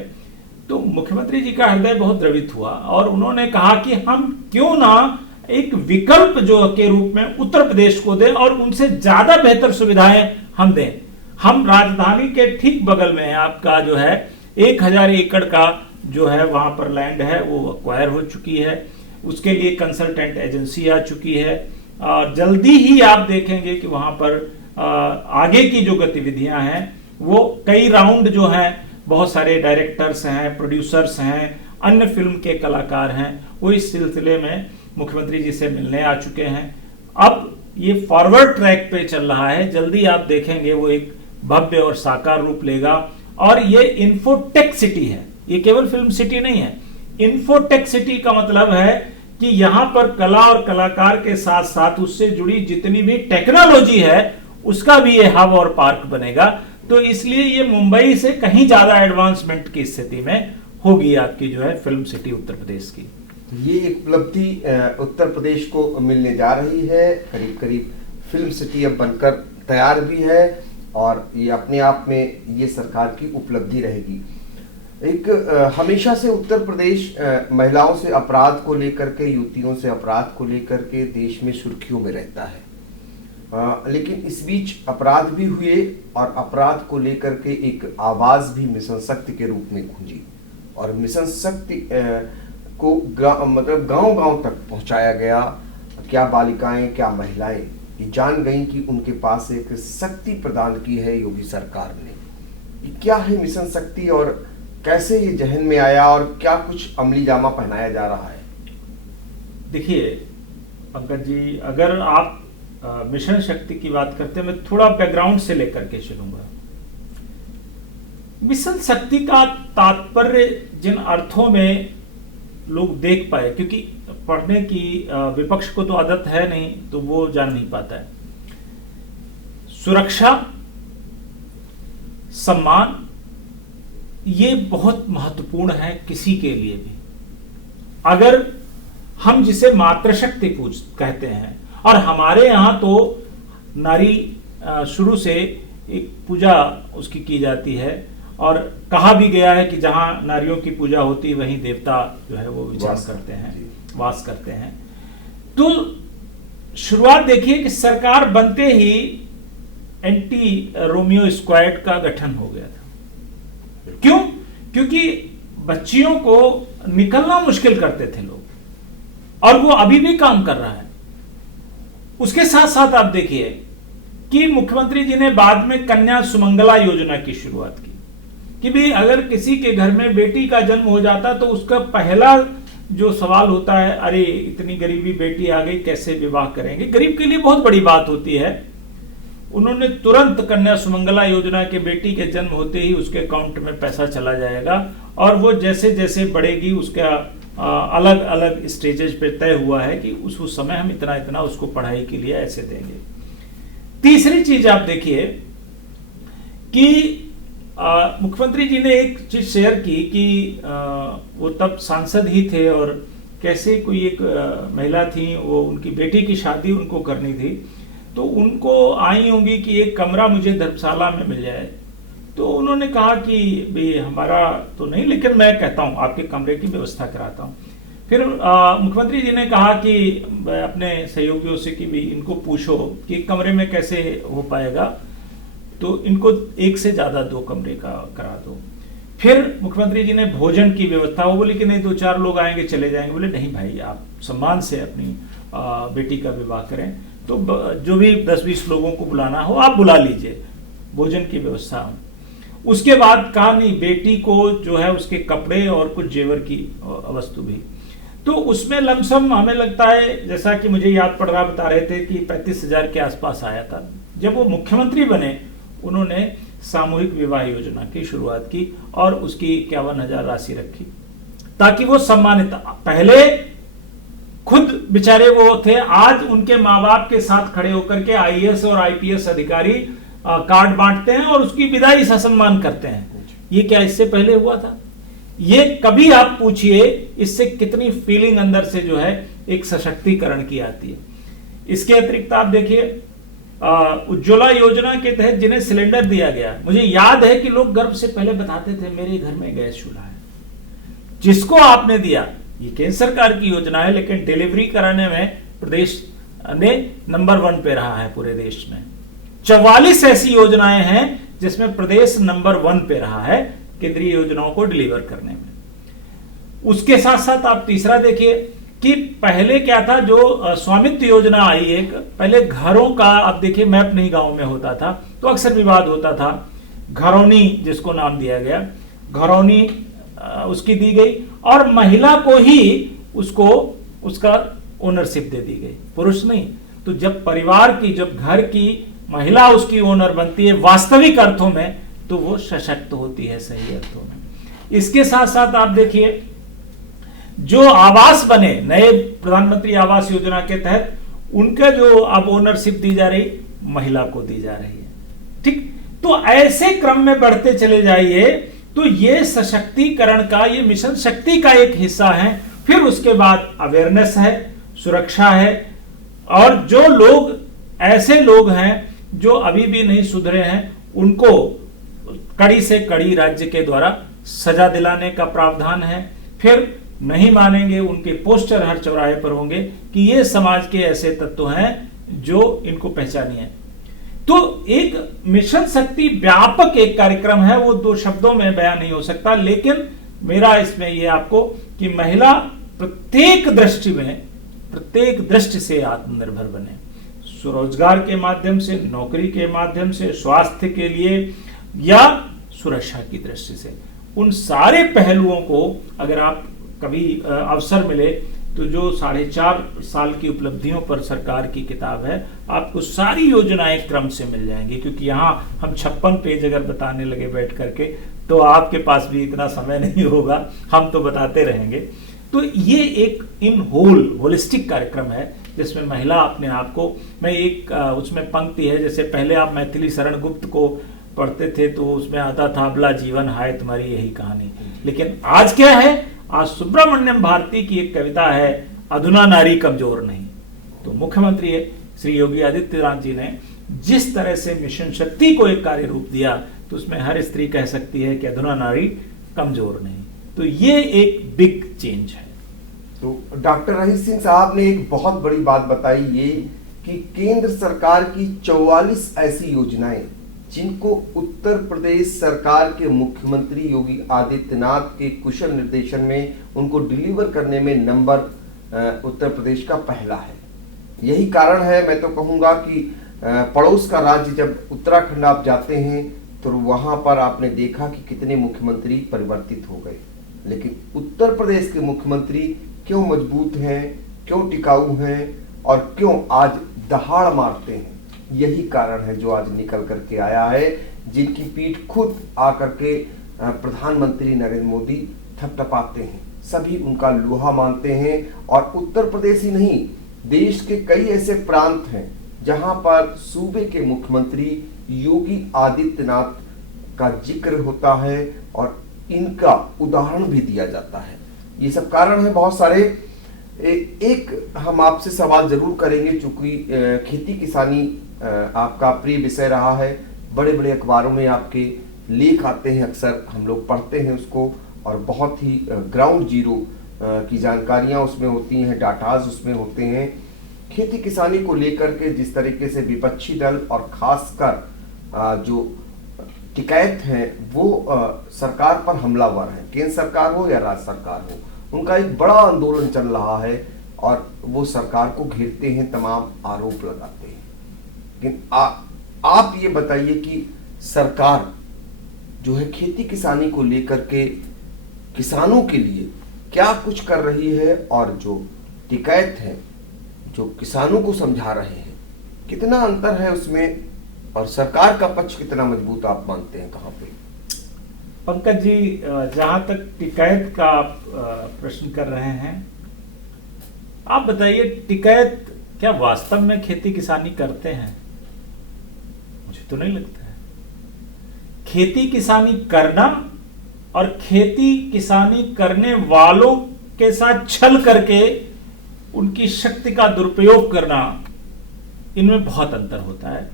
तो मुख्यमंत्री जी का हृदय बहुत द्रवित हुआ और उन्होंने कहा कि हम क्यों ना एक विकल्प जो के रूप में उत्तर प्रदेश को दें और उनसे ज्यादा बेहतर सुविधाएं हम दें। हम राजधानी के ठीक बगल में आपका जो है 1000 एकड़ का जो है वहां पर लैंड है वो अक्वायर हो चुकी है, उसके लिए कंसल्टेंट एजेंसी आ चुकी है, और जल्दी ही आप देखेंगे कि वहां पर आगे की जो गतिविधियां हैं वो कई राउंड जो हैं, बहुत सारे डायरेक्टर्स हैं, प्रोड्यूसर्स हैं, अन्य फिल्म के कलाकार हैं, वो इस सिलसिले में मुख्यमंत्री जी से मिलने आ चुके हैं। अब ये फॉरवर्ड ट्रैक पे चल रहा है, जल्दी आप देखेंगे वो एक भव्य और साकार रूप लेगा। और ये इन्फोटेक सिटी है, ये केवल फिल्म सिटी नहीं है। इन्फोटेक सिटी का मतलब है कि यहां पर कला और कलाकार के साथ साथ उससे जुड़ी जितनी भी टेक्नोलॉजी है उसका भी ये हब और पार्क बनेगा। तो इसलिए ये मुंबई से कहीं ज्यादा एडवांसमेंट की स्थिति में होगी आपकी जो है फिल्म सिटी उत्तर प्रदेश की। ये एक उपलब्धि उत्तर प्रदेश को मिलने जा रही है। करीब करीब फिल्म सिटी अब बनकर तैयार भी है और ये अपने आप में ये सरकार की उपलब्धि रहेगी। एक हमेशा से उत्तर प्रदेश महिलाओं से अपराध को लेकर के, युवतियों से अपराध को लेकर के देश में सुर्खियों में रहता है, लेकिन इस बीच अपराध भी हुए और अपराध को लेकर के एक आवाज भी मिशन शक्ति के रूप में गूंजी और मिशन शक्ति को मतलब गांव-गांव तक पहुंचाया गया। क्या बालिकाएं, क्या महिलाएं ये जान गईं कि उनके पास एक शक्ति प्रदान की है योगी सरकार ने। ये क्या है मिशन शक्ति और कैसे ये जहन में आया और क्या कुछ अमली जामा पहनाया जा रहा है? देखिए पंकज जी, अगर आप मिशन शक्ति की बात करते हैं, मैं थोड़ा बैकग्राउंड से लेकर के चलूंगा। मिशन शक्ति का तात्पर्य जिन अर्थों में लोग देख पाए, क्योंकि पढ़ने की विपक्ष को तो आदत है नहीं तो वो जान नहीं पाता है। सुरक्षा, सम्मान, ये बहुत महत्वपूर्ण है किसी के लिए भी। अगर हम जिसे मातृशक्ति कहते हैं, और हमारे यहाँ तो नारी शुरू से एक पूजा उसकी की जाती है और कहा भी गया है कि जहां नारियों की पूजा होती वहीं देवता जो है वो विचरण करते हैं, वास करते हैं। तो शुरुआत देखिए कि सरकार बनते ही एंटी रोमियो स्क्वाड का गठन हो गया था। क्यों? क्योंकि बच्चियों को निकलना मुश्किल करते थे लोग, और वो अभी भी काम कर रहा है। उसके साथ साथ आप देखिए कि मुख्यमंत्री जी ने बाद में कन्या सुमंगला योजना की शुरुआत की कि भाई अगर किसी के घर में बेटी का जन्म हो जाता तो उसका पहला जो सवाल होता है, अरे इतनी गरीबी बेटी आ गई, कैसे विवाह करेंगे। गरीब के लिए बहुत बड़ी बात होती है। उन्होंने तुरंत कन्या सुमंगला योजना के बेटी के जन्म होते ही उसके अकाउंट में पैसा चला जाएगा, और वो जैसे जैसे बढ़ेगी उसका अलग अलग स्टेजेस पे तय हुआ है कि उस समय हम इतना इतना उसको पढ़ाई के लिए ऐसे देंगे। तीसरी चीज आप देखिए कि मुख्यमंत्री जी ने एक चीज शेयर की कि वो तब सांसद ही थे और कैसे कोई एक महिला थी, वो उनकी बेटी की शादी उनको करनी थी, तो उनको आई होंगी कि एक कमरा मुझे धर्मशाला में मिल जाए। तो उन्होंने कहा कि भाई हमारा तो नहीं, लेकिन मैं कहता हूँ आपके कमरे की व्यवस्था कराता हूँ। फिर मुख्यमंत्री जी ने कहा कि अपने सहयोगियों से कि भाई इनको पूछो कि कमरे में कैसे हो पाएगा, तो इनको एक से ज्यादा 2 कमरे का करा दो। फिर मुख्यमंत्री जी ने भोजन की व्यवस्था, वो बोले कि नहीं 2-4 लोग आएंगे चले जाएंगे। बोले नहीं भाई, आप सम्मान से अपनी बेटी का विवाह करें, तो जो भी 10-20 लोगों को बुलाना हो आप बुला लीजिए, भोजन की व्यवस्था। उसके बाद कहा नहीं, बेटी को जो है उसके कपड़े और कुछ जेवर की वस्तु भी। तो उसमें लमसम हमें लगता है, जैसा कि मुझे याद पड़ रहा, बता रहे थे कि 35,000 के आसपास आया था। जब वो मुख्यमंत्री बने उन्होंने सामूहिक विवाह योजना की शुरुआत की और उसकी 51,000 राशि रखी ताकि वो सम्मानित, पहले खुद बेचारे वो थे, आज उनके माँ बाप के साथ खड़े होकर के आईएएस और आईपीएस अधिकारी कार्ड बांटते हैं और उसकी विदाई ससम्मान करते हैं। ये क्या इससे पहले हुआ था? ये कभी आप पूछिए इससे कितनी फीलिंग अंदर से जो है एक सशक्तिकरण की आती है। इसके अतिरिक्त आप देखिए उज्ज्वला योजना के तहत जिन्हें सिलेंडर दिया गया, मुझे याद है कि लोग गर्व से पहले बताते थे मेरे घर में गैस चूल्हा है। जिसको आपने दिया, ये केंद्र सरकार की योजना है, लेकिन डिलीवरी कराने में प्रदेश ने नंबर 1 पे रहा है पूरे देश में। 44 ऐसी योजनाएं हैं जिसमें प्रदेश नंबर 1 पे रहा है केंद्रीय योजनाओं को डिलीवर करने में। उसके साथ साथ आप तीसरा देखिए कि पहले क्या था, जो स्वामित्व योजना आई एक, पहले घरों का, अब देखिए मैप नहीं गांव में होता था तो अक्सर विवाद होता था। घरौनी जिसको नाम दिया गया, घरौनी उसकी दी गई और महिला को ही उसको उसका ओनरशिप दे दी गई, पुरुष नहीं। तो जब परिवार की, जब घर की महिला उसकी ओनर बनती है वास्तविक अर्थों में, तो वो सशक्त होती है सही अर्थों में। इसके साथ साथ आप देखिए जो आवास बने नए प्रधानमंत्री आवास योजना के तहत, उनका जो अब ओनरशिप दी जा रही, महिला को दी जा रही है। ठीक, तो ऐसे क्रम में बढ़ते चले जाइए तो ये सशक्तिकरण का, ये मिशन शक्ति का एक हिस्सा है। फिर उसके बाद अवेयरनेस है, सुरक्षा है, और जो लोग, ऐसे लोग हैं जो अभी भी नहीं सुधरे हैं, उनको कड़ी से कड़ी राज्य के द्वारा सजा दिलाने का प्रावधान है। फिर नहीं मानेंगे, उनके पोस्टर हर चौराहे पर होंगे कि ये समाज के ऐसे तत्व हैं जो इनको पहचानिए। तो एक मिशन शक्ति व्यापक एक कार्यक्रम है, वो 2 शब्दों में बयान नहीं हो सकता, लेकिन मेरा इसमें ये आपको कि महिला प्रत्येक दृष्टि में, प्रत्येक दृष्टि से आत्मनिर्भर बने, स्वरोजगार के माध्यम से, नौकरी के माध्यम से, स्वास्थ्य के लिए या सुरक्षा की दृष्टि से, उन सारे पहलुओं को अगर आप कभी अवसर मिले तो जो 4.5 साल की उपलब्धियों पर सरकार की किताब है, आपको सारी योजनाएं क्रम से मिल जाएंगी। क्योंकि यहाँ हम 56 पेज अगर बताने लगे बैठ करके तो आपके पास भी इतना समय नहीं होगा, हम तो बताते रहेंगे। तो ये एक होलिस्टिक कार्यक्रम है जिसमें महिला अपने आप को, मैं एक उसमें पंक्ति है, जैसे पहले आप मैथिली शरण गुप्त को पढ़ते थे तो उसमें आता था अबला जीवन हाय तुम्हारी यही कहानी, लेकिन आज क्या है, आज सुब्रमण्यम भारती की एक कविता है, अधुना नारी कमजोर नहीं। तो मुख्यमंत्री श्री योगी आदित्यनाथ जी ने जिस तरह से मिशन शक्ति को एक कार्य रूप दिया, तो उसमें हर स्त्री कह सकती है कि अधुना नारी कमजोर नहीं। तो ये एक बिग चेंज है। तो डॉक्टर रहीस सिंह साहब ने एक बहुत बड़ी बात बताई, ये कि केंद्र सरकार की 44 ऐसी योजनाएं जिनको उत्तर प्रदेश सरकार के मुख्यमंत्री योगी आदित्यनाथ के कुशल निर्देशन में उनको डिलीवर करने में नंबर उत्तर प्रदेश का पहला है। यही कारण है, मैं तो कहूँगा कि पड़ोस का राज्य जब उत्तराखंड आप जाते हैं तो वहाँ पर आपने देखा कि कितने मुख्यमंत्री परिवर्तित हो गए, लेकिन उत्तर प्रदेश के मुख्यमंत्री क्यों मजबूत हैं, क्यों टिकाऊ हैं और क्यों आज दहाड़ मारते हैं, यही कारण है जो आज निकल करके आया है, जिनकी पीठ खुद आकर के प्रधानमंत्री नरेंद्र मोदी थपथपाते हैं, सभी उनका लोहा मानते हैं। और उत्तर प्रदेश ही नहीं, देश के कई ऐसे प्रांत हैं जहां पर सूबे के मुख्यमंत्री योगी आदित्यनाथ का जिक्र होता है और इनका उदाहरण भी दिया जाता है। ये सब कारण है बहुत सारे। एक हम आपसे सवाल जरूर करेंगे, चूंकि खेती किसानी आपका प्रिय विषय रहा है, बड़े बड़े अखबारों में आपके लेख आते हैं, अक्सर हम लोग पढ़ते हैं उसको, और बहुत ही ग्राउंड जीरो की जानकारियां उसमें होती हैं, डाटाज उसमें होते हैं। खेती किसानी को लेकर के जिस तरीके से विपक्षी दल और खासकर जो टिकैत हैं वो सरकार पर हमलावर हैं, केंद्र सरकार हो या राज्य सरकार हो, उनका एक बड़ा आंदोलन चल रहा है और वो सरकार को घेरते हैं, तमाम आरोप लगाते हैं। लेकिन आप ये बताइए कि सरकार जो है खेती किसानी को लेकर के किसानों के लिए क्या कुछ कर रही है, और जो टिकैत है जो किसानों को समझा रहे हैं, कितना अंतर है उसमें, और सरकार का पक्ष कितना मजबूत आप मानते हैं, कहाँ पे? पंकज जी, जहां तक टिकैत का आप प्रश्न कर रहे हैं, आप बताइए टिकैत क्या वास्तव में खेती किसानी करते हैं? मुझे तो नहीं लगता है। खेती किसानी करना और खेती किसानी करने वालों के साथ छल करके उनकी शक्ति का दुरुपयोग करना, इनमें बहुत अंतर होता है।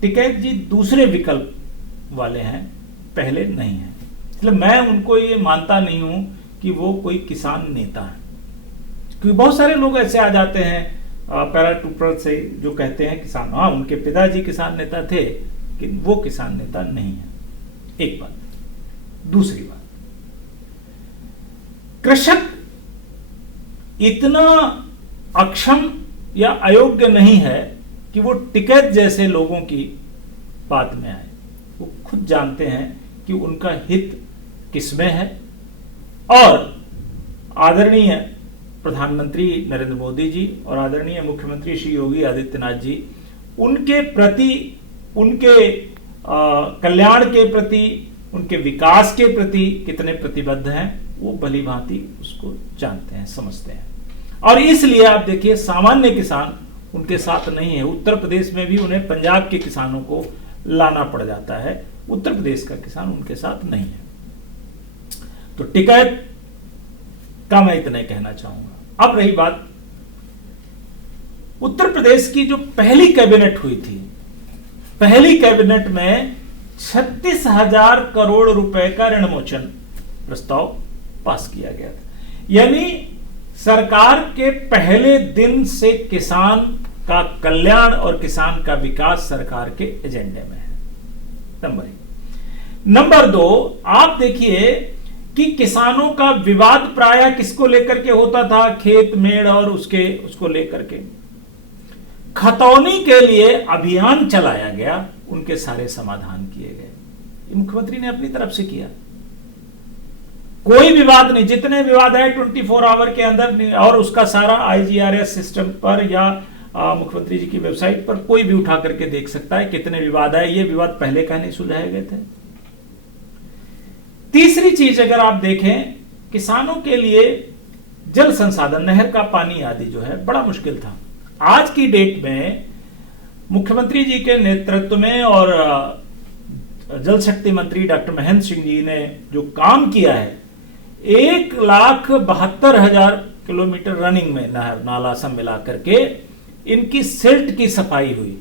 टिकैत जी दूसरे विकल्प वाले हैं, पहले नहीं है। इसलिए मैं उनको ये मानता नहीं हूं कि वो कोई किसान नेता है, क्योंकि बहुत सारे लोग ऐसे आ जाते हैं पैराट्रूपर से जो कहते हैं किसान, हाँ उनके पिताजी किसान नेता थे, लेकिन वो किसान नेता नहीं है। एक बात। दूसरी बात, कृषक इतना अक्षम या अयोग्य नहीं है कि वो टिकैत जैसे लोगों की बात में आए। वो खुद जानते हैं कि उनका हित किसमें है, और आदरणीय प्रधानमंत्री नरेंद्र मोदी जी और आदरणीय मुख्यमंत्री श्री योगी आदित्यनाथ जी उनके प्रति, उनके कल्याण के प्रति, उनके विकास के प्रति कितने प्रतिबद्ध हैं, वो भली भांति उसको जानते हैं, समझते हैं। और इसलिए आप देखिए सामान्य किसान उनके साथ नहीं है। उत्तर प्रदेश में भी उन्हें पंजाब के किसानों को लाना पड़ जाता है, उत्तर प्रदेश का किसान उनके साथ नहीं है। तो टिकैत का मैं इतना ही कहना चाहूंगा। अब रही बात उत्तर प्रदेश की, जो पहली कैबिनेट हुई थी, पहली कैबिनेट में 36,000 करोड़ रुपए का ऋण मोचन प्रस्ताव पास किया गया था। यानी सरकार के पहले दिन से किसान का कल्याण और किसान का विकास सरकार के एजेंडे में है। नंबर 1। नंबर 2, आप देखिए कि किसानों का विवाद प्रायः किसको लेकर के होता था? खेत मेड़ और उसको लेकर के खतौनी के लिए अभियान चलाया गया, उनके सारे समाधान किए गए। मुख्यमंत्री ने अपनी तरफ से किया, कोई विवाद नहीं। जितने विवाद है 24 आवर के अंदर, और उसका सारा IGRS सिस्टम पर या मुख्यमंत्री जी की वेबसाइट पर कोई भी उठा करके देख सकता है कितने विवाद है। ये विवाद पहले का नहीं सुलझाए गए थे। तीसरी चीज अगर आप देखें, किसानों के लिए जल संसाधन, नहर का पानी आदि जो है बड़ा मुश्किल था। आज की डेट में मुख्यमंत्री जी के नेतृत्व में और जल शक्ति मंत्री डॉक्टर महेंद्र सिंह जी ने जो काम किया है, 1,72,000 किलोमीटर रनिंग में नहर नाला सब मिला करके इनकी सिल्ट की सफाई हुई,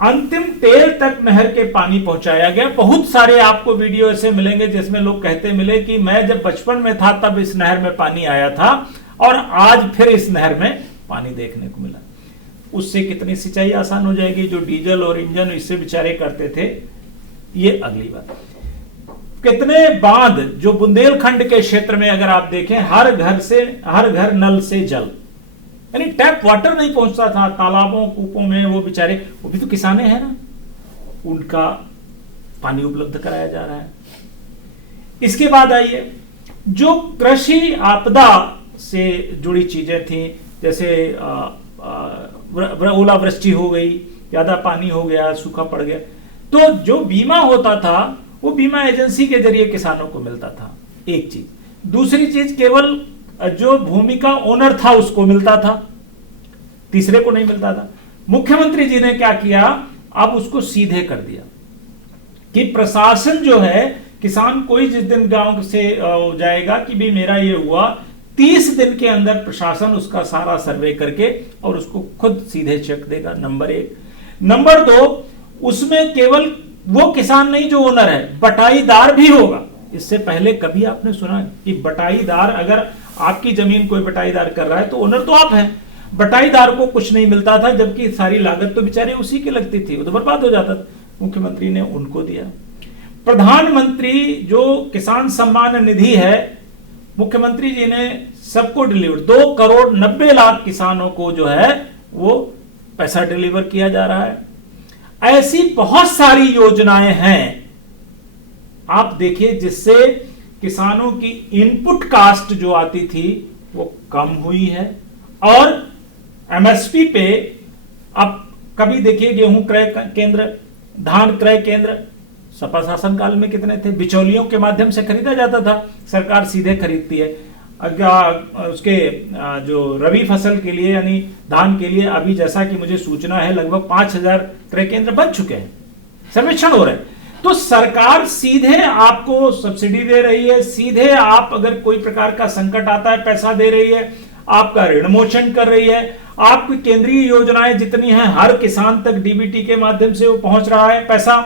अंतिम टेल तक नहर के पानी पहुंचाया गया। बहुत सारे आपको वीडियो ऐसे मिलेंगे जिसमें लोग कहते मिले कि मैं जब बचपन में था तब इस नहर में पानी आया था और आज फिर इस नहर में पानी देखने को मिला। उससे कितनी सिंचाई आसान हो जाएगी, जो डीजल और इंजन इससे बेचारे करते थे, ये अगली बात। कितने बांध जो बुंदेलखंड के क्षेत्र में अगर आप देखें, हर घर नल से जल, यानी टैप वाटर नहीं पहुंचता था तालाबों कूपों में, वो बेचारे, वो भी तो किसाने हैं ना, उनका पानी उपलब्ध कराया जा रहा है। इसके बाद आइए, जो कृषि आपदा से जुड़ी चीजें थी, जैसे ओलावृष्टि हो गई, ज्यादा पानी हो गया, सूखा पड़ गया, तो जो बीमा होता था वो बीमा एजेंसी के जरिए किसानों को मिलता था, एक चीज। दूसरी चीज, केवल जो भूमि का ओनर था उसको मिलता था, तीसरे को नहीं मिलता था। मुख्यमंत्री जी ने क्या किया, अब उसको सीधे कर दिया कि प्रशासन जो है, किसान कोई जिस दिन गांव से जाएगा कि भी मेरा ये हुआ, 30 दिन के अंदर प्रशासन उसका सारा सर्वे करके और उसको खुद सीधे चेक देगा, नंबर 1। नंबर 2, उसमें केवल वो किसान नहीं जो ओनर है, बटाईदार भी होगा। इससे पहले कभी आपने सुना कि बटाईदार, अगर आपकी जमीन कोई बटाईदार कर रहा है तो ओनर तो आप हैं, बटाईदार को कुछ नहीं मिलता था, जबकि सारी लागत तो बेचारे उसी की लगती थी, वो तो बर्बाद हो जाता था। मुख्यमंत्री ने उनको दिया। प्रधानमंत्री जो किसान सम्मान निधि है, मुख्यमंत्री जी ने सबको डिलीवर, 2,90,00,000 किसानों को जो है वो पैसा डिलीवर किया जा रहा है। ऐसी बहुत सारी योजनाएं हैं आप देखिए, जिससे किसानों की इनपुट कास्ट जो आती थी वो कम हुई है, और एमएसपी पे अब कभी देखिए गेहूं क्रय केंद्र, धान क्रय केंद्र सपा शासन काल में कितने थे? बिचौलियों के माध्यम से खरीदा जाता था, सरकार सीधे खरीदती है। उसके जो रबी फसल के लिए यानी धान के लिए अभी जैसा कि मुझे सूचना है लगभग 5000 क्रय केंद्र बन चुके हैं, सर्वेक्षण हो रहे हैं। तो सरकार सीधे आपको सब्सिडी दे रही है, सीधे आप अगर कोई प्रकार का संकट आता है पैसा दे रही है, आपका ऋण मोचन कर रही है, आपकी केंद्रीय योजनाएं जितनी हैं हर किसान तक डीबीटी के माध्यम से वो पहुंच रहा है पैसा।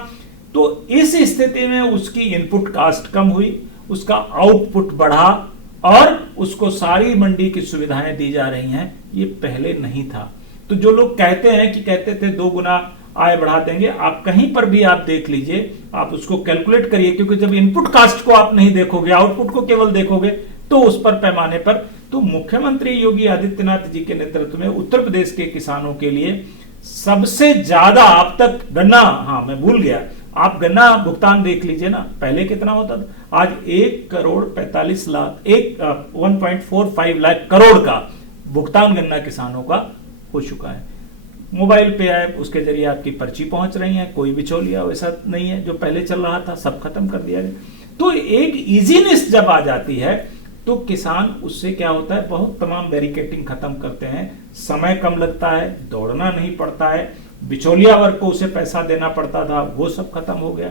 तो इस स्थिति में उसकी इनपुट कास्ट कम हुई, उसका आउटपुट बढ़ा और उसको सारी मंडी की सुविधाएं दी जा रही हैं, ये पहले नहीं था। तो जो लोग कहते थे 2 गुना आय बढ़ा देंगे, आप कहीं पर भी आप देख लीजिए, आप उसको कैलकुलेट करिए, क्योंकि जब इनपुट कास्ट को आप नहीं देखोगे, आउटपुट को केवल देखोगे, तो उस पर पैमाने पर तो मुख्यमंत्री योगी आदित्यनाथ जी के नेतृत्व में उत्तर प्रदेश के किसानों के लिए सबसे ज्यादा अब तक गन्ना, हाँ मैं भूल गया, आप गन्ना भुगतान देख लीजिए ना, पहले कितना होता था, आज 1,45,00,000 1.45 लाख करोड़ का भुगतान गन्ना किसानों का हो चुका है। मोबाइल पे ऐप, उसके जरिए आपकी पर्ची पहुंच रही है, कोई बिचौलिया वैसा नहीं है जो पहले चल रहा था, सब खत्म कर दिया गया। तो एक इजीनेस जब आ जाती है तो किसान, उससे क्या होता है, बहुत तमाम बैरिकेटिंग खत्म करते हैं, समय कम लगता है, दौड़ना नहीं पड़ता है, बिचौलिया वर्ग को उसे पैसा देना पड़ता था, वो सब खत्म हो गया।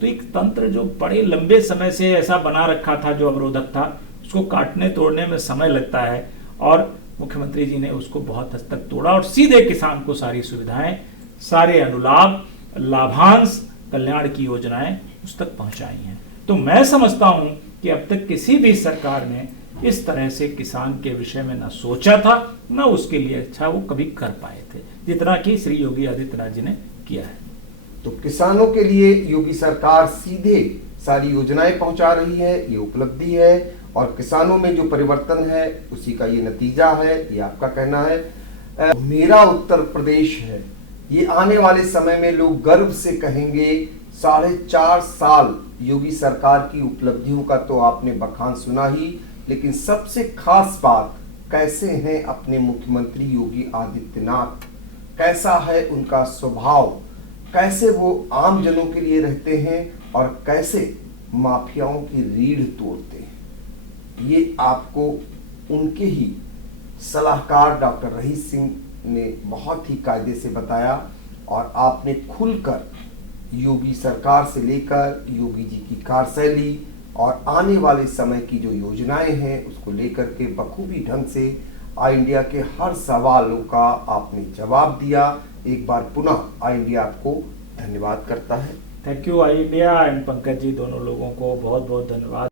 तो एक तंत्र जो बड़े लंबे समय से ऐसा बना रखा था, जो अवरोधक था, उसको काटने तोड़ने में समय लगता है, और मुख्यमंत्री जी ने उसको बहुत हद तक तोड़ा और सीधे किसान को सारी सुविधाएं, सारे अनुलाभ, लाभांश, कल्याण की योजनाएं उस तक पहुंचाई हैं। तो मैं समझता हूं कि अब तक किसी भी सरकार ने इस तरह से किसान के विषय में न सोचा था, न उसके लिए अच्छा वो कभी कर पाए थे, जितना कि श्री योगी आदित्यनाथ जी ने किया है। तो किसानों के लिए योगी सरकार सीधे सारी योजनाएं पहुंचा रही है, ये उपलब्धि है, और किसानों में जो परिवर्तन है उसी का ये नतीजा है, ये आपका कहना है। मेरा उत्तर प्रदेश है, ये आने वाले समय में लोग गर्व से कहेंगे। 4.5 साल योगी सरकार की उपलब्धियों का तो आपने बखान सुना ही, लेकिन सबसे खास बात, कैसे हैं अपने मुख्यमंत्री योगी आदित्यनाथ, कैसा है उनका स्वभाव, कैसे वो आम जनों के लिए रहते हैं और कैसे माफियाओं की रीढ़ तोड़ते हैं, ये आपको उनके ही सलाहकार डॉक्टर रहीस सिंह ने बहुत ही कायदे से बताया, और आपने खुलकर योगी सरकार से लेकर योगी जी की कार्यशैली और आने वाले समय की जो योजनाएं हैं उसको लेकर के बखूबी ढंग से आई इंडिया के हर सवालों का आपने जवाब दिया। एक बार पुनः आई इंडिया आपको धन्यवाद करता है। थैंक यू आई इंडिया एंड पंकज जी, दोनों लोगों को बहुत बहुत धन्यवाद।